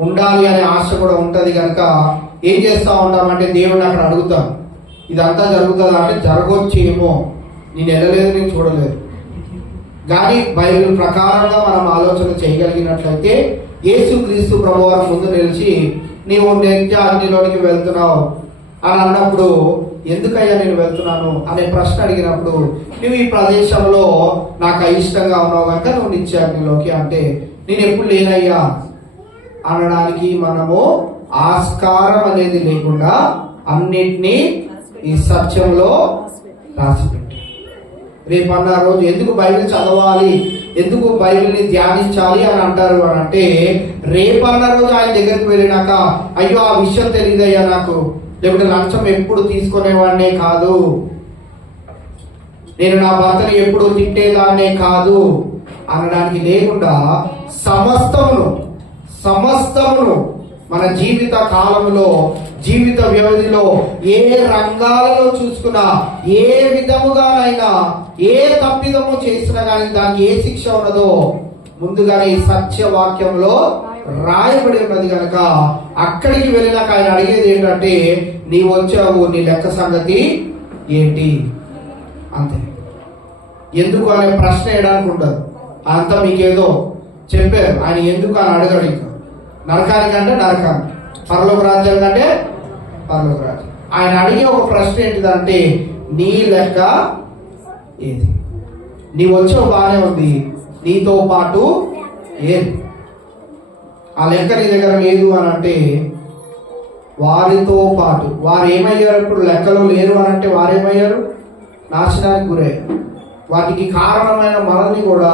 ఉండాలి అనే ఆశ కూడా ఉంటది. కనుక ఏం చేస్తా ఉంటామంటే దేవుడిని అక్కడ అడుగుతాం, ఇదంతా జరుగుతుందా అంటే జరగొచ్చేమో, నేను వెళ్ళలేదు, నేను చూడలేదు. కానీ బైబిల్ ప్రకారంగా మనం ఆలోచన చేయగలిగినట్లయితే యేసుక్రీస్తు ప్రభువారు ముందు నిలిచి నీవు నిత్య అగ్నిలోనికి వెళ్తున్నావు అని అన్నప్పుడు, ఎందుకయ్యా నేను వెళ్తున్నాను అనే ప్రశ్న అడిగినప్పుడు, నువ్వు ఈ ప్రదేశంలో నాకు అయిష్టంగా ఉన్నావు కనుక నువ్వు నిత్య అగ్నిలోకి అంటే, నేను ఎప్పుడు లేనయ్యా అనడానికి మనము ఆస్కారం అనేది లేకుండా అన్నిటినీ ఈ సత్యంలో రాసిపెట్టాం. రేపు అన్న రోజు ఎందుకు బైబిల్ చదవాలి, ఎందుకు బైబిల్ని ధ్యానించాలి అని అంటారు అని అంటే, రేపు అన్న రోజు ఆయన దగ్గరికి వెళ్ళినాక అయ్యో ఆ విషయం తెలియదయ్యా నాకు, లేకపోతే లంచం ఎప్పుడు తీసుకునేవాడినే కాదు, నేను నా భర్తని ఎప్పుడు తిట్టేదాన్నే కాదు అనడానికి లేకుండా సమస్తమును మన జీవిత కాలంలో, జీవిత వ్యవధిలో ఏ రంగాలలో చూసుకున్నా, ఏ విధముగానైనా ఏ తప్పిదము చేసినా కానీ దానికి ఏ శిక్ష ఉన్నదో ముందుగానే ఈ సత్యవాక్యంలో రాయబడి ఉన్నది కనుక అక్కడికి వెళ్ళినాక ఆయన అడిగేది ఏంటంటే, నీవు వచ్చావు, నీ లెక్క సంగతి ఏంటి అంతే. ఎందుకు అనే ప్రశ్న వేయడానికి ఉండదు. అంతా మీకేదో చెప్పారు, ఆయన ఎందుకు అని అడగడు. ఇంకా నరకానికంటే నరకానికి, పరలోక రాజ్యం కంటే పరలోక రాజ్యం. ఆయన అడిగే ఒక ప్రశ్న ఏంటిదంటే, నీ లెక్క ఏది? నీ వచ్చే బాగానే ఉంది, నీతో పాటు ఏది? ఆ లెక్క నీ దగ్గర లేదు అని అంటే వారితో పాటు వారు ఏమయ్యారు? ఇప్పుడు లెక్కలో లేరు అని అంటే వారేమయ్యారు? నాశనానికి గురయ్యారు. వాటికి కారణమైన మనల్ని కూడా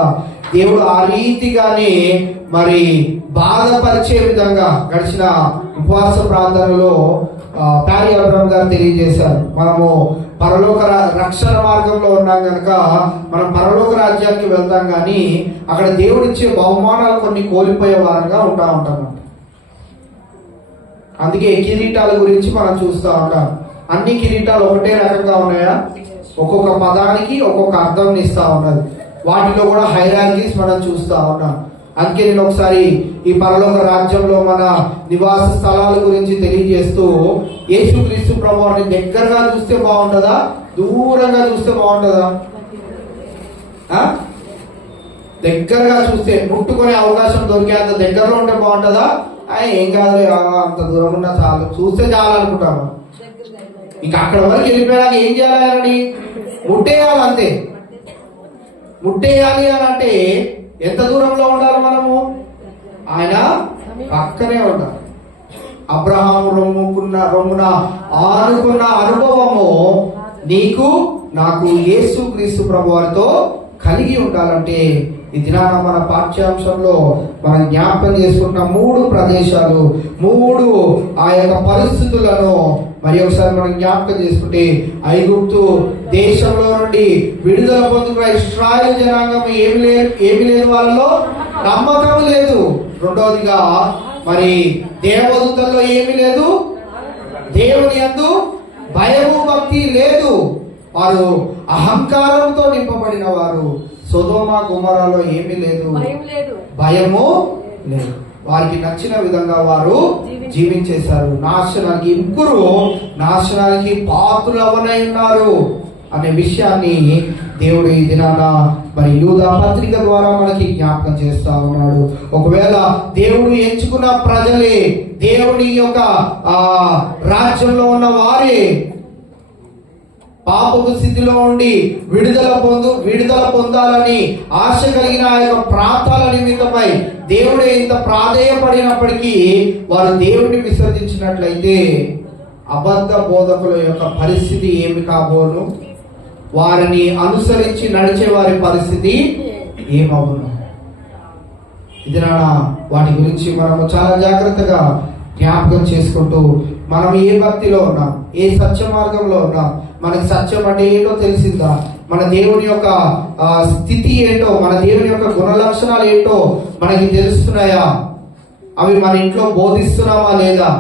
దేవుడు ఆ రీతిగానే మరి బాధపరిచే విధంగా గడిచిన ఉపవాస ప్రార్థనలో ప్యారీ అబ్రహం గారు తెలియజేశారు. మనము పరలోక రక్షణ మార్గంలో ఉన్నాం కనుక మనం పరలోక రాజ్యానికి వెళ్తాం, కానీ అక్కడ దేవుడిచ్చే బహుమానాలు కొన్ని కోల్పోయే వారంగా ఉంటాం. అందుకే కిరీటాల గురించి మనం చూస్తూ ఉంటాం. అన్ని కిరీటాలు ఒకటే రకంగా ఉన్నాయా? ఒక్కొక్క పదానికి ఒక్కొక్క అర్థం ఇస్తా ఉన్నది. వాటిలో కూడా హైరార్కీస్ మనం చూస్తూ ఉన్నాం. అందుకే నేను ఒకసారి ఈ పరలోక రాజ్యంలో మన నివాస స్థలాల గురించి తెలియజేస్తూ, యేసుక్రీస్తు ప్రభువుని దగ్గరగా చూస్తే బాగుంటుందా, దూరంగా చూస్తే బాగుంటుందా? దగ్గరగా చూస్తే ముట్టుకునే అవకాశం దొరికేంత దగ్గరలో ఉంటే బాగుంటుందా? ఏం కాదు, అంత దూరం ఉన్నా చాలు, చూస్తే చాలు అనుకుంటాము. ఇంకా అక్కడ వరకు వెళ్ళిపోయాక ఏం చేయాలని? ముట్టేయాలంతే. ముట్టేయాలి అని అంటే ఎంత దూరంలో ఉండాలి మనము? ఆయన పక్కనే ఉండాలి. అబ్రహాము రొమ్మున ఆనుకున్న అనుభవము నీకు నాకు యేసుక్రీస్తు ప్రభువుతో కలిగి ఉండాలంటే ఈ దినాన మన పాఠ్యాంశంలో మనం జ్ఞాపకం చేసుకున్న 3 ప్రదేశాలు, 3 ఆ యొక్క పరిస్థితులను మరి ఒకసారి మనం జ్ఞాపకం చేసుకుంటే, ఐగుప్తు దేశంలో నుండి విడుదల పొందుకున్న ఇశ్రాయేలు జనాంగం ఏమి లేదు, వాళ్ళలో నమ్మకం లేదు. రెండవదిగా మరి దేవదూతల్లో ఏమీ లేదు, దేవుని యందు భయము భక్తి లేదు. వారు అహంకారంతో నింపబడిన వారు. సొదొమ గొమొర్రాలో ఏమీ లేదు, భయము లేదు. వారికి నచ్చిన విధంగా వారు జీవించేశారు. నాశనానికి ముగ్గురు నాశనానికి పాత్రులవనై ఉన్నారు అనే విషయాన్ని దేవుడు ఈ దినాన మరి యూదా పత్రిక ద్వారా మనకి జ్ఞాపకం చేస్తా ఉన్నాడు. ఒకవేళ దేవుడు ఎంచుకున్న ప్రజలే, దేవుని యొక్క రాజ్యంలో ఉన్న వారే పాపపు స్థితిలో ఉండి విడుదల పొందాలని ఆశ కలిగిన ఆ యొక్క ప్రాంతాల నిమిత్తమై దేవుడే ఇంత ప్రాధేయపడినప్పటికీ వారు దేవుడిని విసర్జించినట్లయితే అబద్ధ బోధకుల యొక్క పరిస్థితి ఏమి కాబోను? వారిని అనుసరించి నడిచే వారి పరిస్థితి ఏమవును? ఇది వాటి గురించి మనము చాలా జాగ్రత్తగా జ్ఞాపకం చేసుకుంటూ, మనం ఏ భక్తిలో ఉన్నాం, ఏ సత్య మార్గంలో ఉన్నాం, మనకి సత్యం అంటే ఏంటో తెలిసిందా, మన దేవుని యొక్క స్థితి ఏంటో, మన దేవుని యొక్క గుణ లక్షణాలు ఏంటో మనకి తెలుస్తున్నాయా? అవి మన ఇంట్లో బోధిస్తున్నామా లేదా?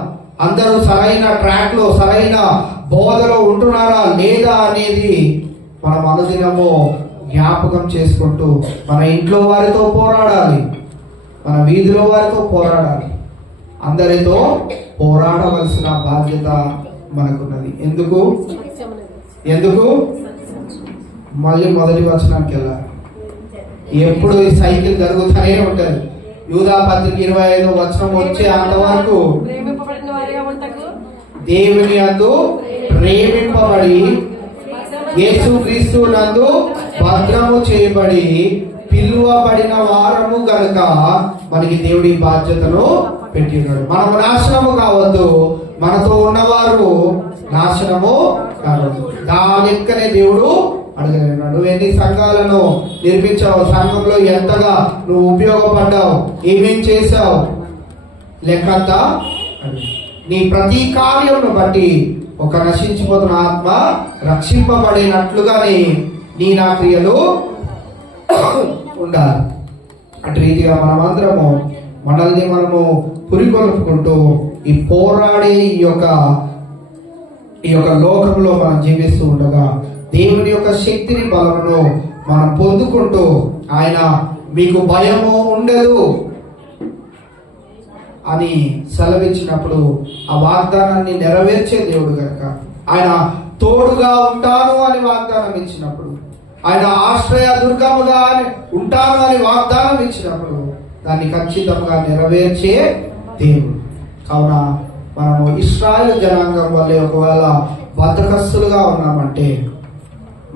అందరూ సరైన ట్రాక్ లో సరైన బోధలో ఉంటున్నారా లేదా అనేది మనం అనుదినము జ్ఞాపకం చేసుకుంటూ మన ఇంట్లో వారితో పోరాడాలి, మన వీధిలో వారితో పోరాడాలి, అందరితో పోరాడవలసిన బాధ్యత మనకున్నది. ఎందుకు మళ్ళీ మొదటి వచనానికి వెళ్ళాలి. ఎప్పుడు ఈ సైకిల్ జరుగుతూనే ఉంటది. యూదా పత్రిక 25వ వచనం వచ్చే అంతవరకు దేవుని యందు ప్రేమింపబడి యేసుక్రీస్తు నందు భద్రము చేయబడి పిలువబడిన వారము గనుక మనకి దేవుడి బాధ్యతను పెట్టి ఉన్నాడు. మనము నాశనము కావద్దు, మనతో ఉన్నవారు నాశనము కావద్దు. దాని లెక్కనే దేవుడు అడగలేడు. నువ్వు ఎన్ని సంఘాలను నిర్మించావు, సంఘంలో ఎంతగా నువ్వు ఉపయోగపడ్డావు, ఏమేం చేశావు, లెక్కంతా నీ ప్రతి కార్యమును బట్టి ఒక నశించిపోతున్న ఆత్మ రక్షింపబడినట్లుగానే నీ నా క్రియలు ఉండాలి. అటు రీతిగా మనమందరము మనల్ని మనము పురికొల్పుకుంటూ ఈ పోరాడే ఈ యొక్క లోకంలో మనం జీవిస్తూ ఉండగా దేవుని యొక్క శక్తిని బలమును మనం పొందుకుంటూ, ఆయన మీకు భయము ఉండదు అని సెలవిచ్చినప్పుడు ఆ వాగ్దానాన్ని నెరవేర్చే దేవుడు కనుక, ఆయన తోడుగా ఉంటాను అని వాగ్దానం ఇచ్చినప్పుడు, ఆయన ఆశ్రయ దుర్గముగా ఉంటాను అని వాగ్దానం ఇచ్చినప్పుడు దాన్ని ఖచ్చితంగా నెరవేర్చే దేవుడు. కావున మనము ఇశ్రాయేలు జనాంగం వల్లే ఒకవేళ బద్ధకస్తులుగా ఉన్నామంటే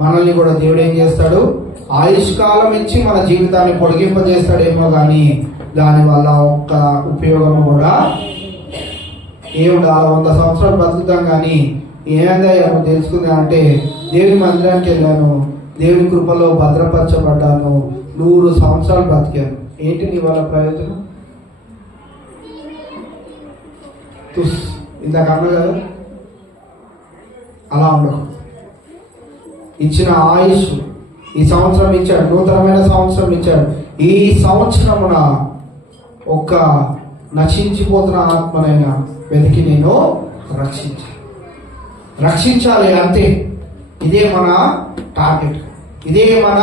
మనల్ని కూడా దేవుడు ఏం చేస్తాడు? ఆయుష్కాలం ఇచ్చి మన జీవితాన్ని పొడిగింపజేస్తాడేమో కానీ దానివల్ల ఒక్క ఉపయోగం కూడా ఏముండదు. 100 సంవత్సరాలు బతుకుతాం కానీ ఏందా తెలుసుకుందా అంటే, దేవుని మందిరానికి వెళ్ళాను, దేవుని కృపలో భద్రపరచబడ్డాను, 100 సంవత్సరాలు బ్రతికాను. ఏంటి నీ వల్ల ప్రయోజనం? ఇందాక అన్నా కదా, అలా ఉండదు. ఇచ్చిన ఆయుష్ ఈ సంవత్సరం ఇచ్చాడు, నూతనమైన సంవత్సరం ఇచ్చాడు. ఈ సంవత్సరమున ఒక్క నశించిపోతున్న ఆత్మనైనా వెతికి నేను రక్షించాలి అంతే. ఇదే మన టార్గెట్, ఇదే మన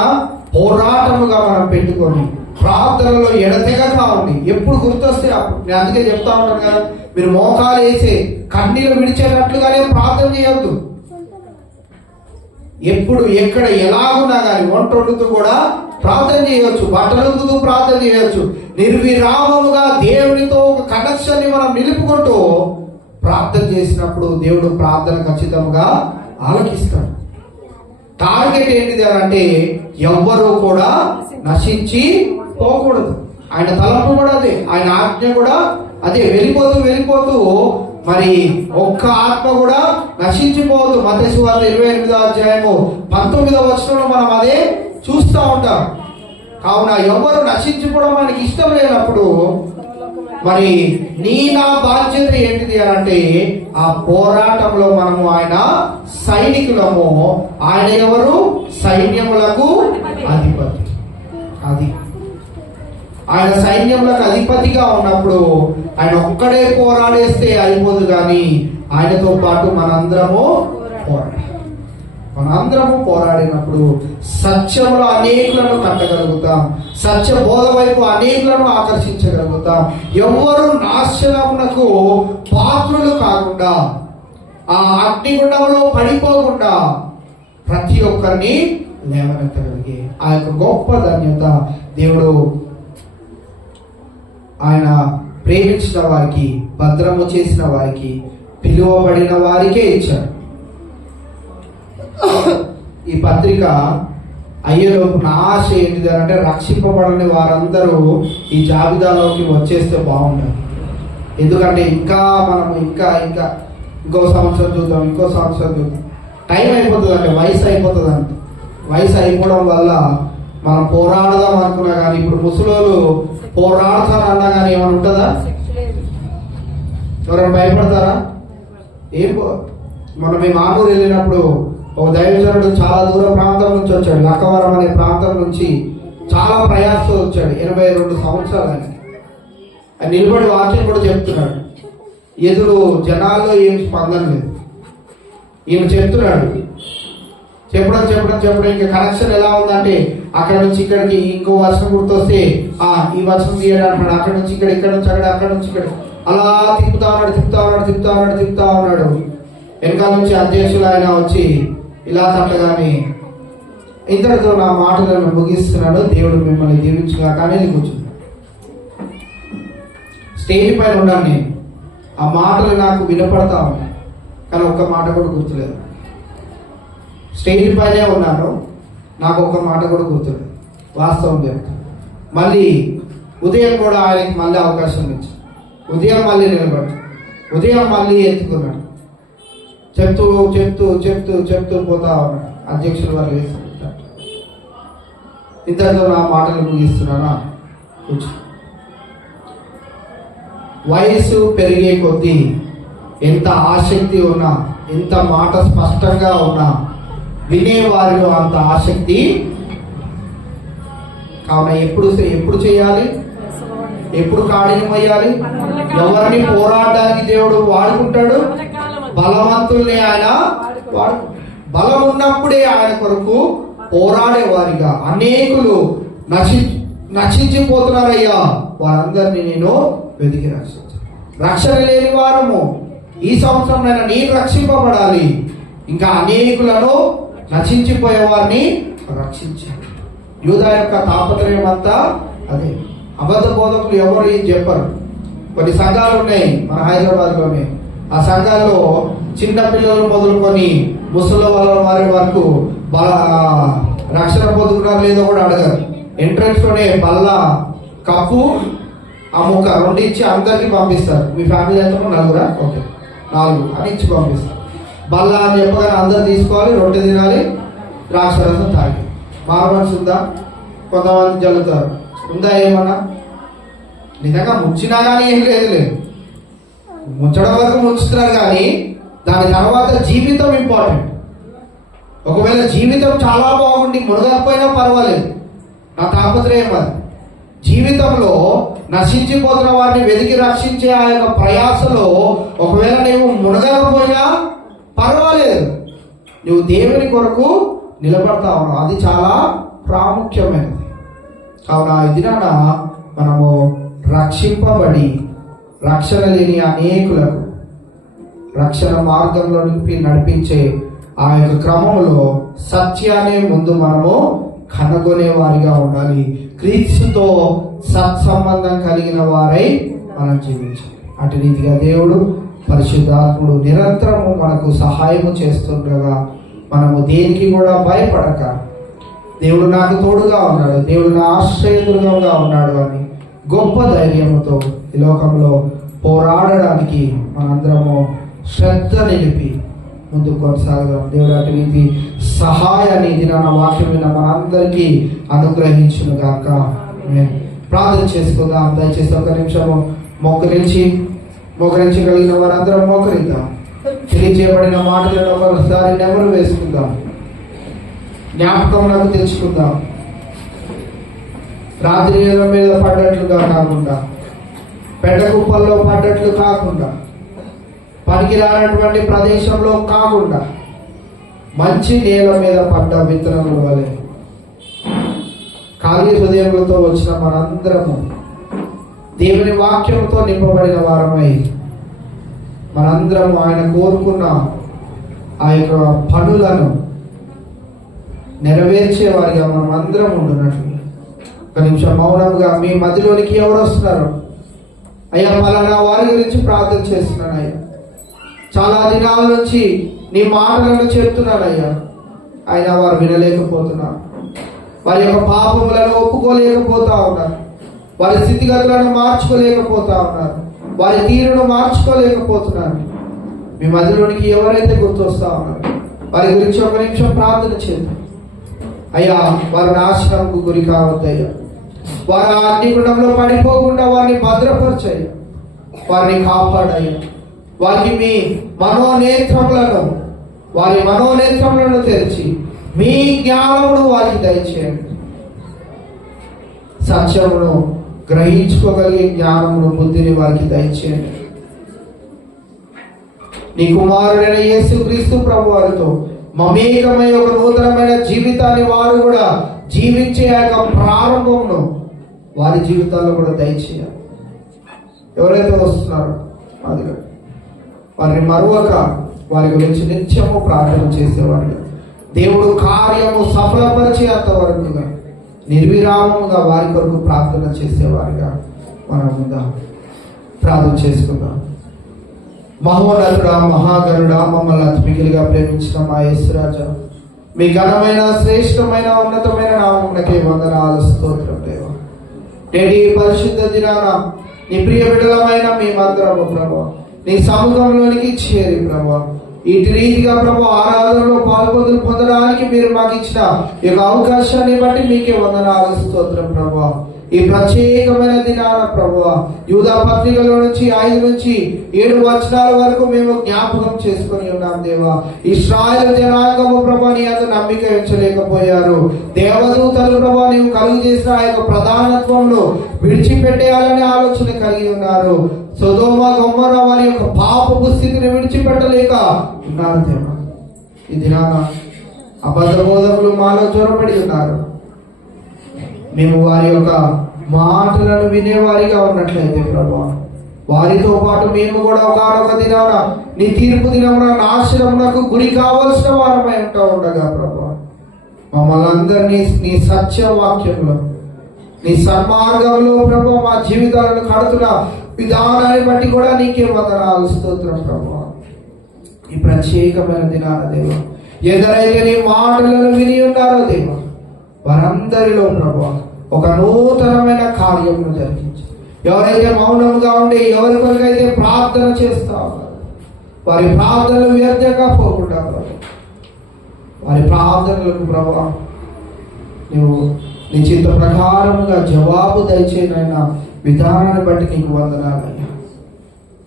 పోరాటముగా మనం పెట్టుకొని ప్రార్థనలో ఎడతెగక ఉంది. ఎప్పుడు గుర్తొస్తే అప్పుడు. నేను అందుకే చెప్తా ఉంటాను కదా, మీరు మోకాలు వేసే కన్నీళ్ళు విడిచేటట్లుగానే ప్రార్థన చేయొద్దు. ఎప్పుడు ఎక్కడ ఎలాగున్నా కానీ వంట వండుతూ కూడా ప్రార్థన చేయవచ్చు, బట్టలు ఉతుకుతూ ప్రార్థన చేయవచ్చు. నిర్విరామముగా దేవునితో ఒక కనెక్షన్ ని మనం నిలుపుకుంటూ ప్రార్థన చేసినప్పుడు దేవుడు ప్రార్థన ఖచ్చితంగా ఆలకిస్తాడు. టార్గెట్ ఏంటిది అంటే ఎవ్వరూ కూడా నశించి పోకూడదు. ఆయన తలంపు కూడా అదే, ఆయన ఆజ్ఞ కూడా అదే. వెళ్ళిపోతూ మరి ఒక్క ఆత్మ కూడా నశించిపోవద్దు. మత్తయి సువార్త 28వ అధ్యాయము 19వ వచనంలో మనం అదే చూస్తూ ఉంటాం. కావున ఎవరు నశించిపోవడం మనకి ఇష్టం లేనప్పుడు మరి నా బాధ్యత ఏంటిది అని అంటే ఆ పోరాటంలో మనము ఆయన సైనికులము. ఆయన ఎవరు? సైన్యములకు అధిపతి. అది ఆయన సైన్యములకు అధిపతిగా ఉన్నప్పుడు ఆయన ఒక్కడే పోరాడేస్తే అయిపోదు, కానీ ఆయనతో పాటు మనందరము పోరాడినప్పుడు సత్యంలో అనేకులను కట్టగలుగుతాం, సత్య బోధ వైపు అనేకులను ఆకర్షించగలుగుతాం. ఎవరు నాశనమునకు పాత్రులు కాకుండా, ఆ అగ్నిగుండంలో పడిపోకుండా ప్రతి ఒక్కరిని లేవనెత్తగలిగే ఆ యొక్క గొప్ప ధన్యత దేవుడు ఆయన ప్రేమించిన వారికి, భద్రము చేసిన వారికి, పిలువబడిన వారికే ఇచ్చాడు. ఈ పత్రిక అయ్యేలోపు నా ఆశ ఏంటిది అంటే రక్షింపబడని వారందరూ ఈ జాబితాలోకి వచ్చేస్తే బాగుంటుంది. ఎందుకంటే మనం ఇంకో సంవత్సరం చూద్దాం, ఇంకో సంవత్సరం చూద్దాం, టైం అయిపోతుంది అంటే వయసు అయిపోతుంది అంటే. వయసు అయిపోవడం వల్ల మనం పోరాడదాం అనుకున్నా కానీ ఇప్పుడు ముసలోళ్ళు పోరాడతారు అన్నా కానీ ఏమైనా ఉంటుందా? ఎవరైనా భయపడతారా? మేము ఆనూరు వెళ్ళినప్పుడు ఒక దైవజనుడు చాలా దూర ప్రాంతం నుంచి వచ్చాడు. లక్కవరం అనే ప్రాంతం నుంచి చాలా ప్రయాసతో వచ్చాడు. 82 సంవత్సరాలు ఆయన నిలబడి వాక్యం కూడా చెప్తున్నాడు. ఎదురు జనాల్లో ఏం స్పందన లేదు. ఈయన చెప్తున్నాడు, చెప్పడం ఇంకా కనెక్షన్ ఎలా ఉందంటే అక్కడ నుంచి ఇక్కడికి ఇంకో వర్షం గుర్తొస్తే ఈ వర్షం తీయడానికి అక్కడ నుంచి ఇక్కడ నుంచి అక్కడ నుంచి ఇక్కడ అలా తిప్పుతా ఉన్నాడు. వెనకాల నుంచి అధ్యక్షులు ఆయన వచ్చి ఇలా తట్టగానే ఇంతటితో నా మాటలను ముగిస్తున్నాడు. దేవుడు మిమ్మల్ని దీవించుగా. కానీ కూర్చున్నాడు. స్టేజ్ పైన ఉన్నాను నేను. ఆ మాటలు నాకు వినపడతా ఉన్నాయి, కానీ ఒక్క మాట కూడా గుర్తులేదు. స్టేజ్ పైనే ఉన్నాను, నాకు ఒక్క మాట కూడా గుర్తులేదు. వాస్తవం చెప్తాను. మళ్ళీ ఉదయం కూడా ఆయనకి మళ్ళీ అవకాశం ఇచ్చి ఉదయం మళ్ళీ నిలబడి ఉదయం మళ్ళీ ఎత్తుకున్నాడు. చెప్తూ పోతా ఉన్నాడు. అధ్యక్షులు వారు వేసి ఇంతలో నా మాటలు ముగిస్తున్నానా? కూర్చో. వయసు పెరిగే కొద్దీ ఎంత ఆసక్తి ఉన్నా, ఎంత మాట స్పష్టంగా ఉన్నా వినేవారిలో అంత ఆసక్తి. కావున ఎప్పుడు చేయాలి? ఎప్పుడు కాడినమయ్యాలి? ఎవరిని పోరాడడానికి దేవుడు వాడుకుంటాడు? బలవంతుల్ని ఆయన బలం ఉన్నప్పుడే ఆయన కొరకు పోరాడేవారిగా. అనేకులు నశించిపోతున్నారయ్యా, వారందరినీ నేను వెతికి రక్షణ లేని వారము ఈ సంవత్సరం నేను రక్షింపబడాలి. ఇంకా అనేకులను నశించిపోయే వారిని రక్షించాలి. యూదా యొక్క తాపత్రయం అంతా అదే. అబద్ధ బోధకులు ఎవరు ఏం చెప్పరు. కొన్ని సంఘాలు ఉన్నాయి మన హైదరాబాద్లోనే. ఆ సంఘాల్లో చిన్న పిల్లలు మొదలుకొని ముసలి వారి వరకు రక్షణ పొందుకున్నారు లేదో కూడా అడగరు. ఎంట్రన్స్ లోనే బల్ల, కప్పు, ఆ ముక్క 2 ఇచ్చి అందరికి పంపిస్తారు. మీ ఫ్యామిలీ ఎంత? 4 ఓకే, 4 అని ఇచ్చి పంపిస్తారు. బల్ల అని చెప్పగానే అందరు తీసుకోవాలి, రొట్టె తినాలి, ద్రాక్షరసం తాగి. మారు మనసు ఉందా? కొంతమంది జల్లుతారు. ఉందా ఏమన్నా? నిజంగా ముంచినా కానీ ఏం లేదు, ముంచడం వరకు ముంచుతున్నారు కానీ దాని తర్వాత జీవితం ఇంపార్టెంట్. ఒకవేళ జీవితం చాలా బాగుండి మునగకపోయినా పర్వాలేదు, నా తాపత్రయం అది. జీవితంలో నశించిపోతున్న వారిని వెతికి రక్షించే ఆ యొక్క ప్రయాసలో ఒకవేళ నువ్వు మునగకపోయినా పర్వాలేదు, నువ్వు దేవుని కొరకు నిలబడతా ఉన్నావు. అది చాలా ప్రాముఖ్యమైనది. కావున ఈ దినాన మనము రక్షింపబడి రక్షణ లేని అనేకులకు రక్షణ మార్గంలోనికి నడిపించే ఆ యొక్క క్రమంలో సత్యాన్ని ముందు మనము కనుగొనే వారిగా ఉండాలి. క్రీస్తుతో సత్సంబంధం కలిగిన వారై మనం జీవించాలి. అటు రీతిగా దేవుడు పరిశుద్ధాత్ముడు నిరంతరము మనకు సహాయము చేస్తుండగా మనము దేనికి కూడా భయపడక, దేవుడు నాకు తోడుగా ఉన్నాడు, దేవుడు నా ఆశ్రయదుర్గంగా ఉన్నాడు అని గొప్ప ధైర్యంతో ఈ లోకంలో పోరాడడానికి మనందరము శ్రద్ధ నిలిపి ముందుకు కొనసాగదాం. దేవుడు అటు రీతి సహాయాన్ని దినాన వాక్యం విన్న మనందరికీ అనుగ్రహించును గాక. నేను ప్రార్థన చేసుకుందాం. దయచేసి ఒక నిమిషము మోకరించగలిగిన వారందరం మోకరిద్దాం. తెలియజేయబడిన మాటలను ఒకసారి నెమరు వేసుకుందాం, జ్ఞాపకం తెచ్చుకుందాం. రాత్రి మీద పడ్డట్లుగా కాకుండా, పెద్ద కుప్పల్లో పడ్డట్లు కాకుండా, పనికి రానటువంటి ప్రదేశంలో కాకుండా, మంచి నేల మీద పడ్డ విత్తనముల వలె ఖాళీ హృదయములతో వచ్చిన మనందరము దేవుని వాక్యంతో నింపబడిన వారమై మనందరము ఆయన కోరుకున్న ఆ యొక్క పనులను నెరవేర్చే వారిగా మనం అందరం ఉంటున్నట్లు ఒక నిమిషం మౌనంగా మీ మధ్యలోనికి ఎవరు వస్తున్నారు? అయ్యా పలానా వారి గురించి ప్రార్థన చేస్తున్నాను అయ్యా, చాలా దినాల నుంచి నీ మాటలను చెప్తున్నాను అయ్యా, అయినా వారు వినలేకపోతున్నారు. వారి యొక్క పాపములను ఒప్పుకోలేకపోతా ఉన్నారు, వారి స్థితిగతులను మార్చుకోలేకపోతా ఉన్నారు, వారి తీరును మార్చుకోలేకపోతున్నారు. మీ మధ్యలోనికి ఎవరైతే గుర్తొస్తా ఉన్నారు వారి గురించి ఒక నిమిషం ప్రార్థన చేద్దాం. అయ్యా వారి నాశనంకు గురి కావద్దయ్యా, వారు ఆ అగ్నిగుండంలో పడిపోకుండా వారిని భద్రపరచయ్యా, వారిని కాపాడయ్యా. వారికి మీ మనోనేత్రములను తెరిచి మీ జ్ఞానమును వారికి దయచేయండి. సత్యమును గ్రహించుకోగలిగే జ్ఞానమును బుద్ధిని వారికి దయచేయండి. నీ కుమారుడైన యేసుక్రీస్తు ప్రభు వారితో మమేకమై ఒక నూతనమైన జీవితాన్ని వారు కూడా జీవించే ఆ యొక్క ప్రారంభమును వారి జీవితాల్లో కూడా దయచేయాలి. ఎవరైతే వస్తున్నారో వారిని మరొక వారి గురించి నిత్యము ప్రార్థన చేసేవారుగా, దేవుడు కార్యము సఫలపరిచేంత వరకుగా నిర్విరామముగా వారి కొరకు ప్రార్థన చేసేవారుగా మనం ఉందాం. ప్రార్థన చేసుకుందాం. మహోన్నతుడా, మహాగరుడా, మమ్మల్ని అతిమిగిలిగా ప్రేమించిన మా యేసురాజా, మీ ఘనమైన శ్రేష్టమైన ఉన్నతమైన నామమునకే వందనాలు, స్తోత్రం దేవా. నేటి పరిశుద్ధ దినాన నీ ప్రియ బిడ్డలమైన మేమందరము ప్రభా నీ సముఖంలోనికి చేరి ప్రభా ఇటు రీతిగా ప్రభు ఆరాధనలో పొందడానికి మీరు మాకు ఇచ్చిన ఈ అవకాశాన్ని బట్టి మీకే వందనాలు, స్తోత్రం ప్రభా. ఈ ప్రత్యేకమైన దినాన ప్రభు యూదా పత్రికలో నుంచి 5 నుంచి 7 వచనాల వరకు మేము జ్ఞాపకం చేసుకుని ఉన్నాం దేవా. ఇశ్రాయేలు జనాంగము ప్రభా నీ అందు నమ్మిక ఉంచలేకపోయారు. దేవదూతలు ప్రభా నీవు కలుగు చేసిన ఆ యొక్క ప్రధానత్వంలో విడిచిపెట్టేయాలనే ఆలోచన కలిగి ఉన్నారు. సొదొమ గొమొర్ర వారి యొక్క పాపపు స్థితిని విడిచిపెట్టలేక ఉన్నారు దేవా. ఈ దినాన అబద్ధ బోధకులు మాలో చొరబడి ఉన్నారు. మేము వారి యొక్క మాటలను వినేవారిగా ఉన్నట్లయితే ప్రభా వారితో పాటు మేము కూడా ఒకనొక దినాన నీ తీర్పు దినమున నాశనమునకు గురి కావలసిన వారమై ఉండగా ప్రభా మమ్మల్ని అందరినీ నీ సత్యవాక్యంలో నీ సన్మార్గంలో ప్రభా మా జీవితాలను కడుతున్న విధానాన్ని బట్టి కూడా నీకే వందనాలు, స్తోత్రం ప్రభా. ఈ ప్రత్యేకమైన దినాన దేవా ఎవరైతే నీ మాటలను విని ఉన్నారో దేవా వారందరిలో ప్రభా ఒక నూతనమైన కార్యమును జరిగించి, ఎవరైతే మౌనంగా ఉండి ఎవరి కొరకైతే ప్రార్థన చేస్తా ఉన్నారు వారి ప్రార్థనలు వ్యర్థంగా పోకుండా వారి ప్రార్థనలకు ప్రభా నువ్వు నీ చిత్త ప్రకారముగా జవాబు దయచేయనైనా విధానాన్ని బట్టి నీకు వందనాలయ్యా.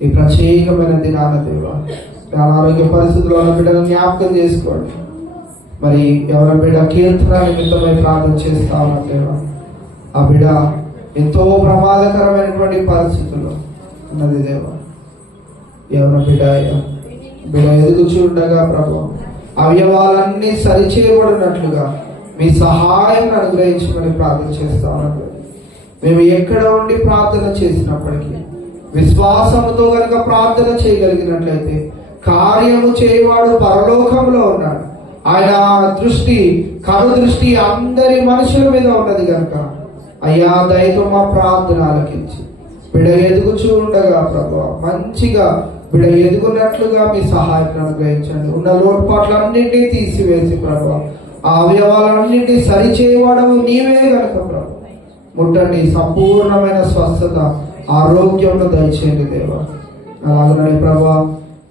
ఈ ప్రత్యేకమైన దినాన దేవా అనారోగ్య పరిస్థితుల్లో ఉన్న బిడ్డను జ్ఞాపకం చేసుకోండి. మరి ఎవరి బిడ్డ కీర్తన నిమిత్తమై ప్రార్థన చేస్తా ఉన్నా దేవా, ఆ బిడ్డ ఎంతో ప్రమాదకరమైనటువంటి పరిస్థితుల్లో ఉన్నది దేవా. ఎవరి బిడ్డ ఎదుగుచుండగా ప్రభు అవయవాలన్నీ సరిచేయబడినట్లుగా మీ సహాయం అనుగ్రహించమని ప్రార్థన చేస్తా ఉన్నాను. మేము ఎక్కడ ఉండి ప్రార్థన చేసినప్పటికీ విశ్వాసముతో కనుక ప్రార్థన చేయగలిగినట్లయితే కార్యము చేయవాడు పరలోకంలో ఉన్నాడు. ఆయన కను దృష్టి అందరి మనుషుల మీద ఉన్నది కనుక అయ్యా దయతో మా ప్రార్థన ఆలకించి బిడ్డ ఎదుగుచూ ఉండగా ప్రభు మంచిగా బిడ్డ ఎదుగునట్లుగా మీ సహాయం అనుగ్రహించండి. ఉన్న లోటుపాట్లన్నింటినీ తీసివేసి ప్రభు ఆ అవయవాలన్నింటినీ సరిచేయవాడము నీవే కనుక ప్రభు ముట్టండి. సంపూర్ణమైన స్వస్థత ఆరోగ్యంలో దయచేయండి దేవా. అలాగనే ప్రభా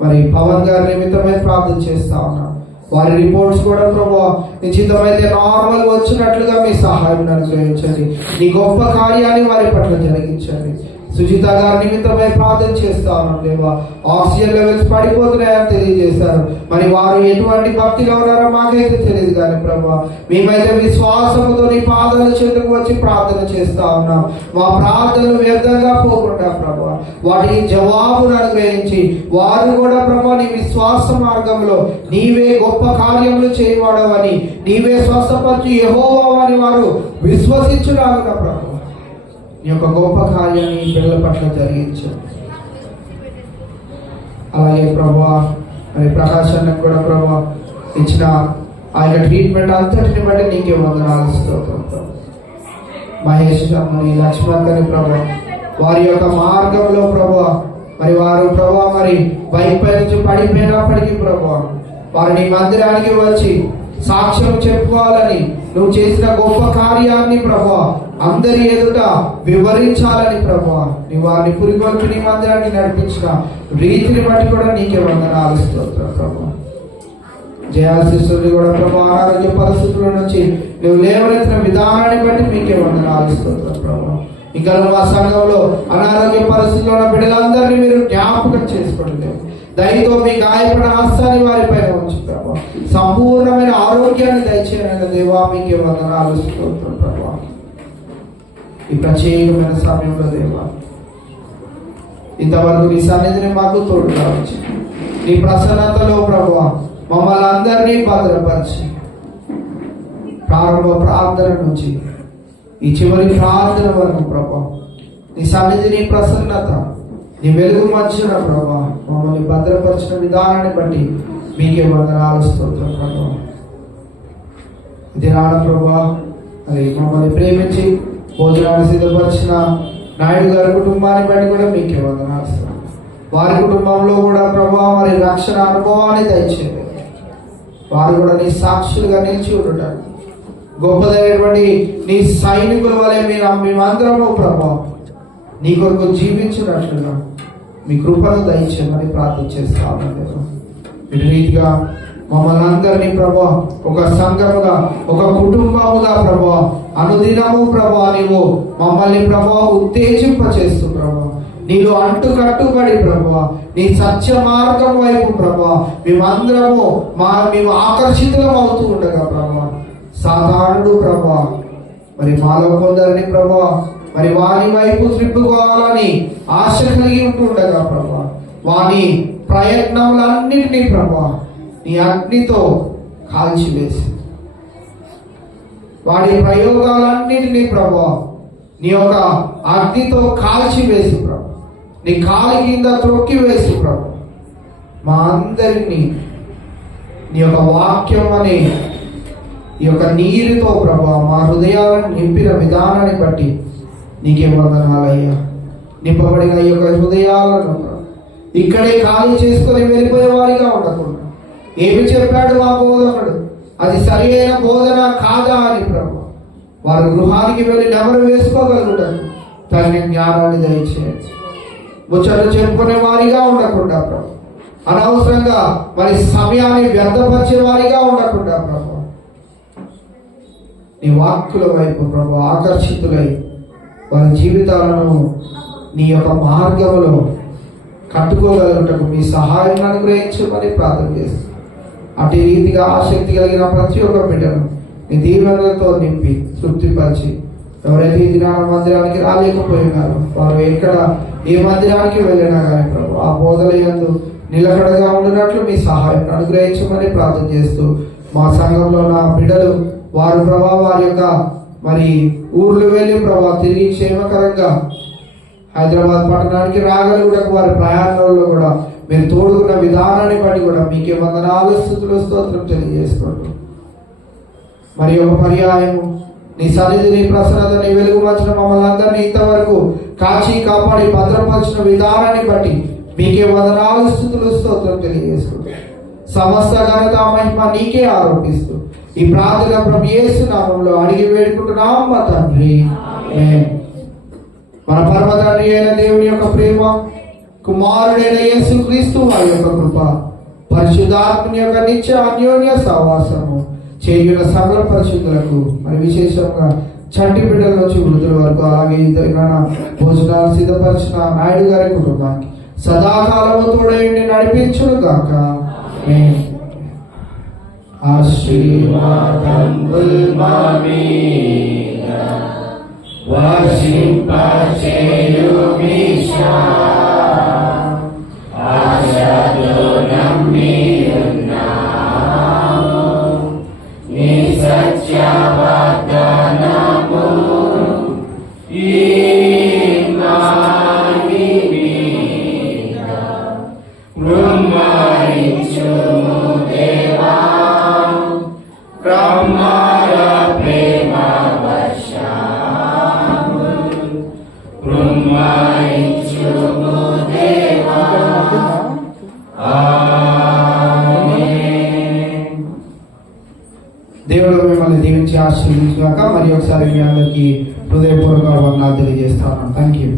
మరి పవన్ గారి నిమిత్తమే ప్రార్థన చేస్తా ఉన్నాం. వారి రిపోర్ట్స్ కూడా ప్రభా నిశ్చితమైతే నార్మల్ వచ్చినట్లుగా మీ సహాయం అనుగ్రహించండి. నీ గొప్ప కార్యాన్ని వారి పట్ల జరిగించండి. సుజిత గారి నిమిత్తమై ప్రార్థన చేస్తా ఉన్నాం దేవా. ఆక్సిజన్ లెవెల్స్ పడిపోతున్నాయని తెలియజేశారు. మరి వారు ఎటువంటి భక్తిలో ఉన్నారో మాకైతే తెలియదు కానీ ప్రభా మేమైతే విశ్వాసముతో నీ పాదాల చెందుకు వచ్చి ప్రార్థన చేస్తా ఉన్నాం. మా ప్రార్థనలు వ్యర్థంగా పోకుండా ప్రభా వాటికి జవాబును అనుగ్రహించి వారు కూడా ప్రభా నీ విశ్వాస మార్గంలో నీవే గొప్ప కార్యములు చేయవాడవని నీవే స్వస్థపరిచి యెహోవా అని వారు విశ్వసించులాగున ప్రభా నీ యొక్క గొప్ప కార్యాన్ని పిల్లల పట్ల జరిగించండి. అలాగే ప్రభా మరి ప్రకాశానికి కూడా ప్రభా ఇచ్చిన ఆయన ట్రీట్మెంట్ అంతటిని బట్టి నీకే వందనాలు స్తోత్రం. మహేష్ మరి లక్ష్మణ్ గారి ప్రభా వారి యొక్క మార్గంలో ప్రభా మరి వారు ప్రభా మరి బైక్ పై నుంచి పడిపోయినప్పటికీ ప్రభా వారిని మందిరానికి వచ్చి సాక్ష్యం చెప్పుకోవాలని నువ్వు చేసిన గొప్ప కార్యాన్ని ప్రభా అందరి ఎదుట వివరించాలని ప్రభా నీ వారిని పురిగొల్పి నీ మందిరాన్ని నడిపించిన రీతిని బట్టి కూడా నీకే వందనాలు స్తోత్రం ప్రభా. జయాశిష్యుడిని కూడా ప్రభా అనారోగ్య పరిస్థితుల నుంచి నువ్వు లేవనెత్తిన విధానాన్ని బట్టి మీకే వందనాలు స్తోత్రం ప్రభా. ఇంకా మా సంఘంలో అనారోగ్య పరిస్థితుల్లో ఉన్న బిడ్డలందరినీ మీరు జ్ఞాపకం చేసుకోండి. దయతో మీ గాయపడిన హస్తాన్ని వారిపైన ఉంచి ప్రభా సంపూర్ణమైన ఆరోగ్యాన్ని దయచేయనైనా దేవా మీకే వందనాలు స్తోత్రం ప్రభా. ఈ ప్రత్యేకమైన సమయంలో దేవా ఇంతవరకు నీ సన్నిధిని మాకు తోడుగా వచ్చి నీ ప్రసన్నతలో ప్రభా మమ్మల్ని అందరినీ భద్రపరిచి ప్రారంభ ప్రార్థన నుంచి ఈ చివరి ప్రార్థన వరకు ప్రభా నీ సన్నిధి నీ ప్రసన్నత నీ వెలుగు మధ్యన ప్రభా మమ్మల్ని భద్రపరిచిన విధానాన్ని బట్టి మీకే వందనాలు స్తోత్రం ప్రభా. దినాన ప్రభా అది మమ్మల్ని ప్రేమించి భోజనాలు సిద్ధపరిచిన నాయుడు గారి కుటుంబాన్ని బట్టి కూడా మీకే వందనాలు. వారి కుటుంబంలో కూడా ప్రభా మరి రక్షణ అనుభవాన్ని దయచేయండి. వారు కూడా నీ సాక్షులుగా నిలిచి ఉండటానికి గొప్పదైనటువంటి నీ సైనికుల వలె మేమందరము ప్రభా నీ కొరకు జీవించినట్లుగా మీ కృపను దయచేయమని ప్రార్థన చేస్తాము. ఇటు రీతిగా మమ్మల్ని అందరినీ ప్రభా ఒక సంఘముగా ఒక కుటుంబముగా ప్రభా అనుదినము ప్రభా నీవు మమ్మల్ని ప్రభా ఉత్తేజింపచేస్తూ ప్రభా నీలో కట్టుబడి ప్రభా నీ సత్య మార్గం వైపు ప్రభా మేము ఆకర్షితులం అవుతూ ఉండగా ప్రభా సాధారణుడు ప్రభా మరి మాలో కొందరిని ప్రభా మరి వారి వైపు త్రిప్పుకోవాలని ఆశ కలిగి ఉంటుండగా ప్రభా వాని ప్రయత్నములన్నిటినీ ప్రభా నీ అగ్నితో కాల్చివేసి వాడి ప్రయోగాలన్నిటినీ ప్రభా నీ యొక్క అగ్నితో కాల్చివేసి ప్రభా నీ కాలి కింద త్రొక్కివేసి ప్రభా మా అందరినీ నీ యొక్క వాక్యం అనే ఈ యొక్క నీరుతో ప్రభా మా హృదయాలను నింపిన విధానాన్ని బట్టి నీకే వందనాలయ్యా. నింపబడిన ఈ యొక్క హృదయాలను ఇక్కడే ఖాళీ చేసుకొని వెళ్ళిపోయే వారిగా ఉండకుండా ఏమి చెప్పాడు మా బోధకుడు అది సరి అయిన బోధన కాదా అని ప్రభు వారు గృహానికి వెళ్ళి నెమరు వేసుకోగలుగుతారు. తగిన జ్ఞానాన్ని దయచేయండి. ముచ్చట్లు చెప్పుకునే వారిగా ఉండకుండా ప్రభు అనవసరంగా మరి సమయాన్ని వ్యర్థపరిచే వారిగా ఉండకుండా ప్రభు నీ వాక్కుల వైపు ప్రభు ఆకర్షితులై వారి జీవితాలను నీ యొక్క మార్గములో కట్టుకోగలుగుటకు మీ సహాయం అనుగ్రహించమని ప్రార్థన చేస్తాను. అటు రీతిగా ఆసక్తి కలిగిన ప్రతి ఒక్క బిడ్డను నీ దీవెనలతో నింపి తృప్తిపరిచి, ఎవరైతే ఈ దినాన మందిరానికి రాలేకపోయినారో వారు ఎక్కడ ఏ మందిరానికి వెళ్ళినా కానీ ప్రభు ఆ బోధల యందు నిలకడగా ఉండినట్లు మీ సహాయం అనుగ్రహించమని ప్రార్థన చేస్తూ, మా సంఘంలో నా బిడ్డలు వారు ప్రభా వారి యొక్క మరి ఊర్లు వెళ్ళి ప్రభా తిరిగి క్షేమకరంగా హైదరాబాద్ పట్టణానికి రాగలుగుటకు వారి ప్రయాణంలో కూడా మీరు తోడుకున్న విధానాన్ని బట్టి కూడా మీకే వందనాలు స్తుతులు స్తోత్రం తెలియజేసుకుంటూ, మరి ఒక పర్యాయము నీ సన్నిధి నీ ప్రసన్నత నీ వెలుగు మధ్యన మమ్మల్ని అందరినీ ఇంతవరకు కాచి కాపాడి భద్రపరిచిన విధానాన్ని బట్టి మీకే వందనాలు స్తుతులు స్తోత్రం తెలియజేసుకుంటూ, సమస్త ఘనత మహిమ నీకే ఆరోపిస్తూ ఈ ప్రార్థన ప్రభు యేసు నామములో అడిగి వేడుకుంటున్నాం మా తండ్రి. ఆమేన్. మన పరమ తండ్రి అయిన దేవుని యొక్క ప్రేమ, కుమారుడైన యేసుక్రీస్తు వారి యొక్క కృప, పరిశుద్ధాత్మని యొక్క నిత్య అన్యోన్య సహవాసము చేయున సకల పరిశుద్ధులకు మరి విశేషంగా చంటి బిడ్డల నుంచి వృద్ధుల వరకు అలాగే భోజనాలు సిద్ధపరిచిన నాయుడు గారి కుటుంబానికి సదాకాలము తోడేయండి నడిపించును గాక. ఆశీర్వాదముల్ మామీద వర్షింపచేయుమీశా, ఆశతో నమ్మియున్నాము నీ సత్య వాగ్దానము ఈ మాని మీద కృమ్మరించుము దేవా, బ్రహ్మర ప్రేమ వర్షము కృమ్మరించుము దేవా. ఆమేన్. దేవుడు మిమ్మల్ని దీవించి ఆశీర్వదించుగాక. మరి ఒకసారి మీ అందరికీ హృదయపూర్వక వందనాలు తెలియజేస్తాను. Thank you.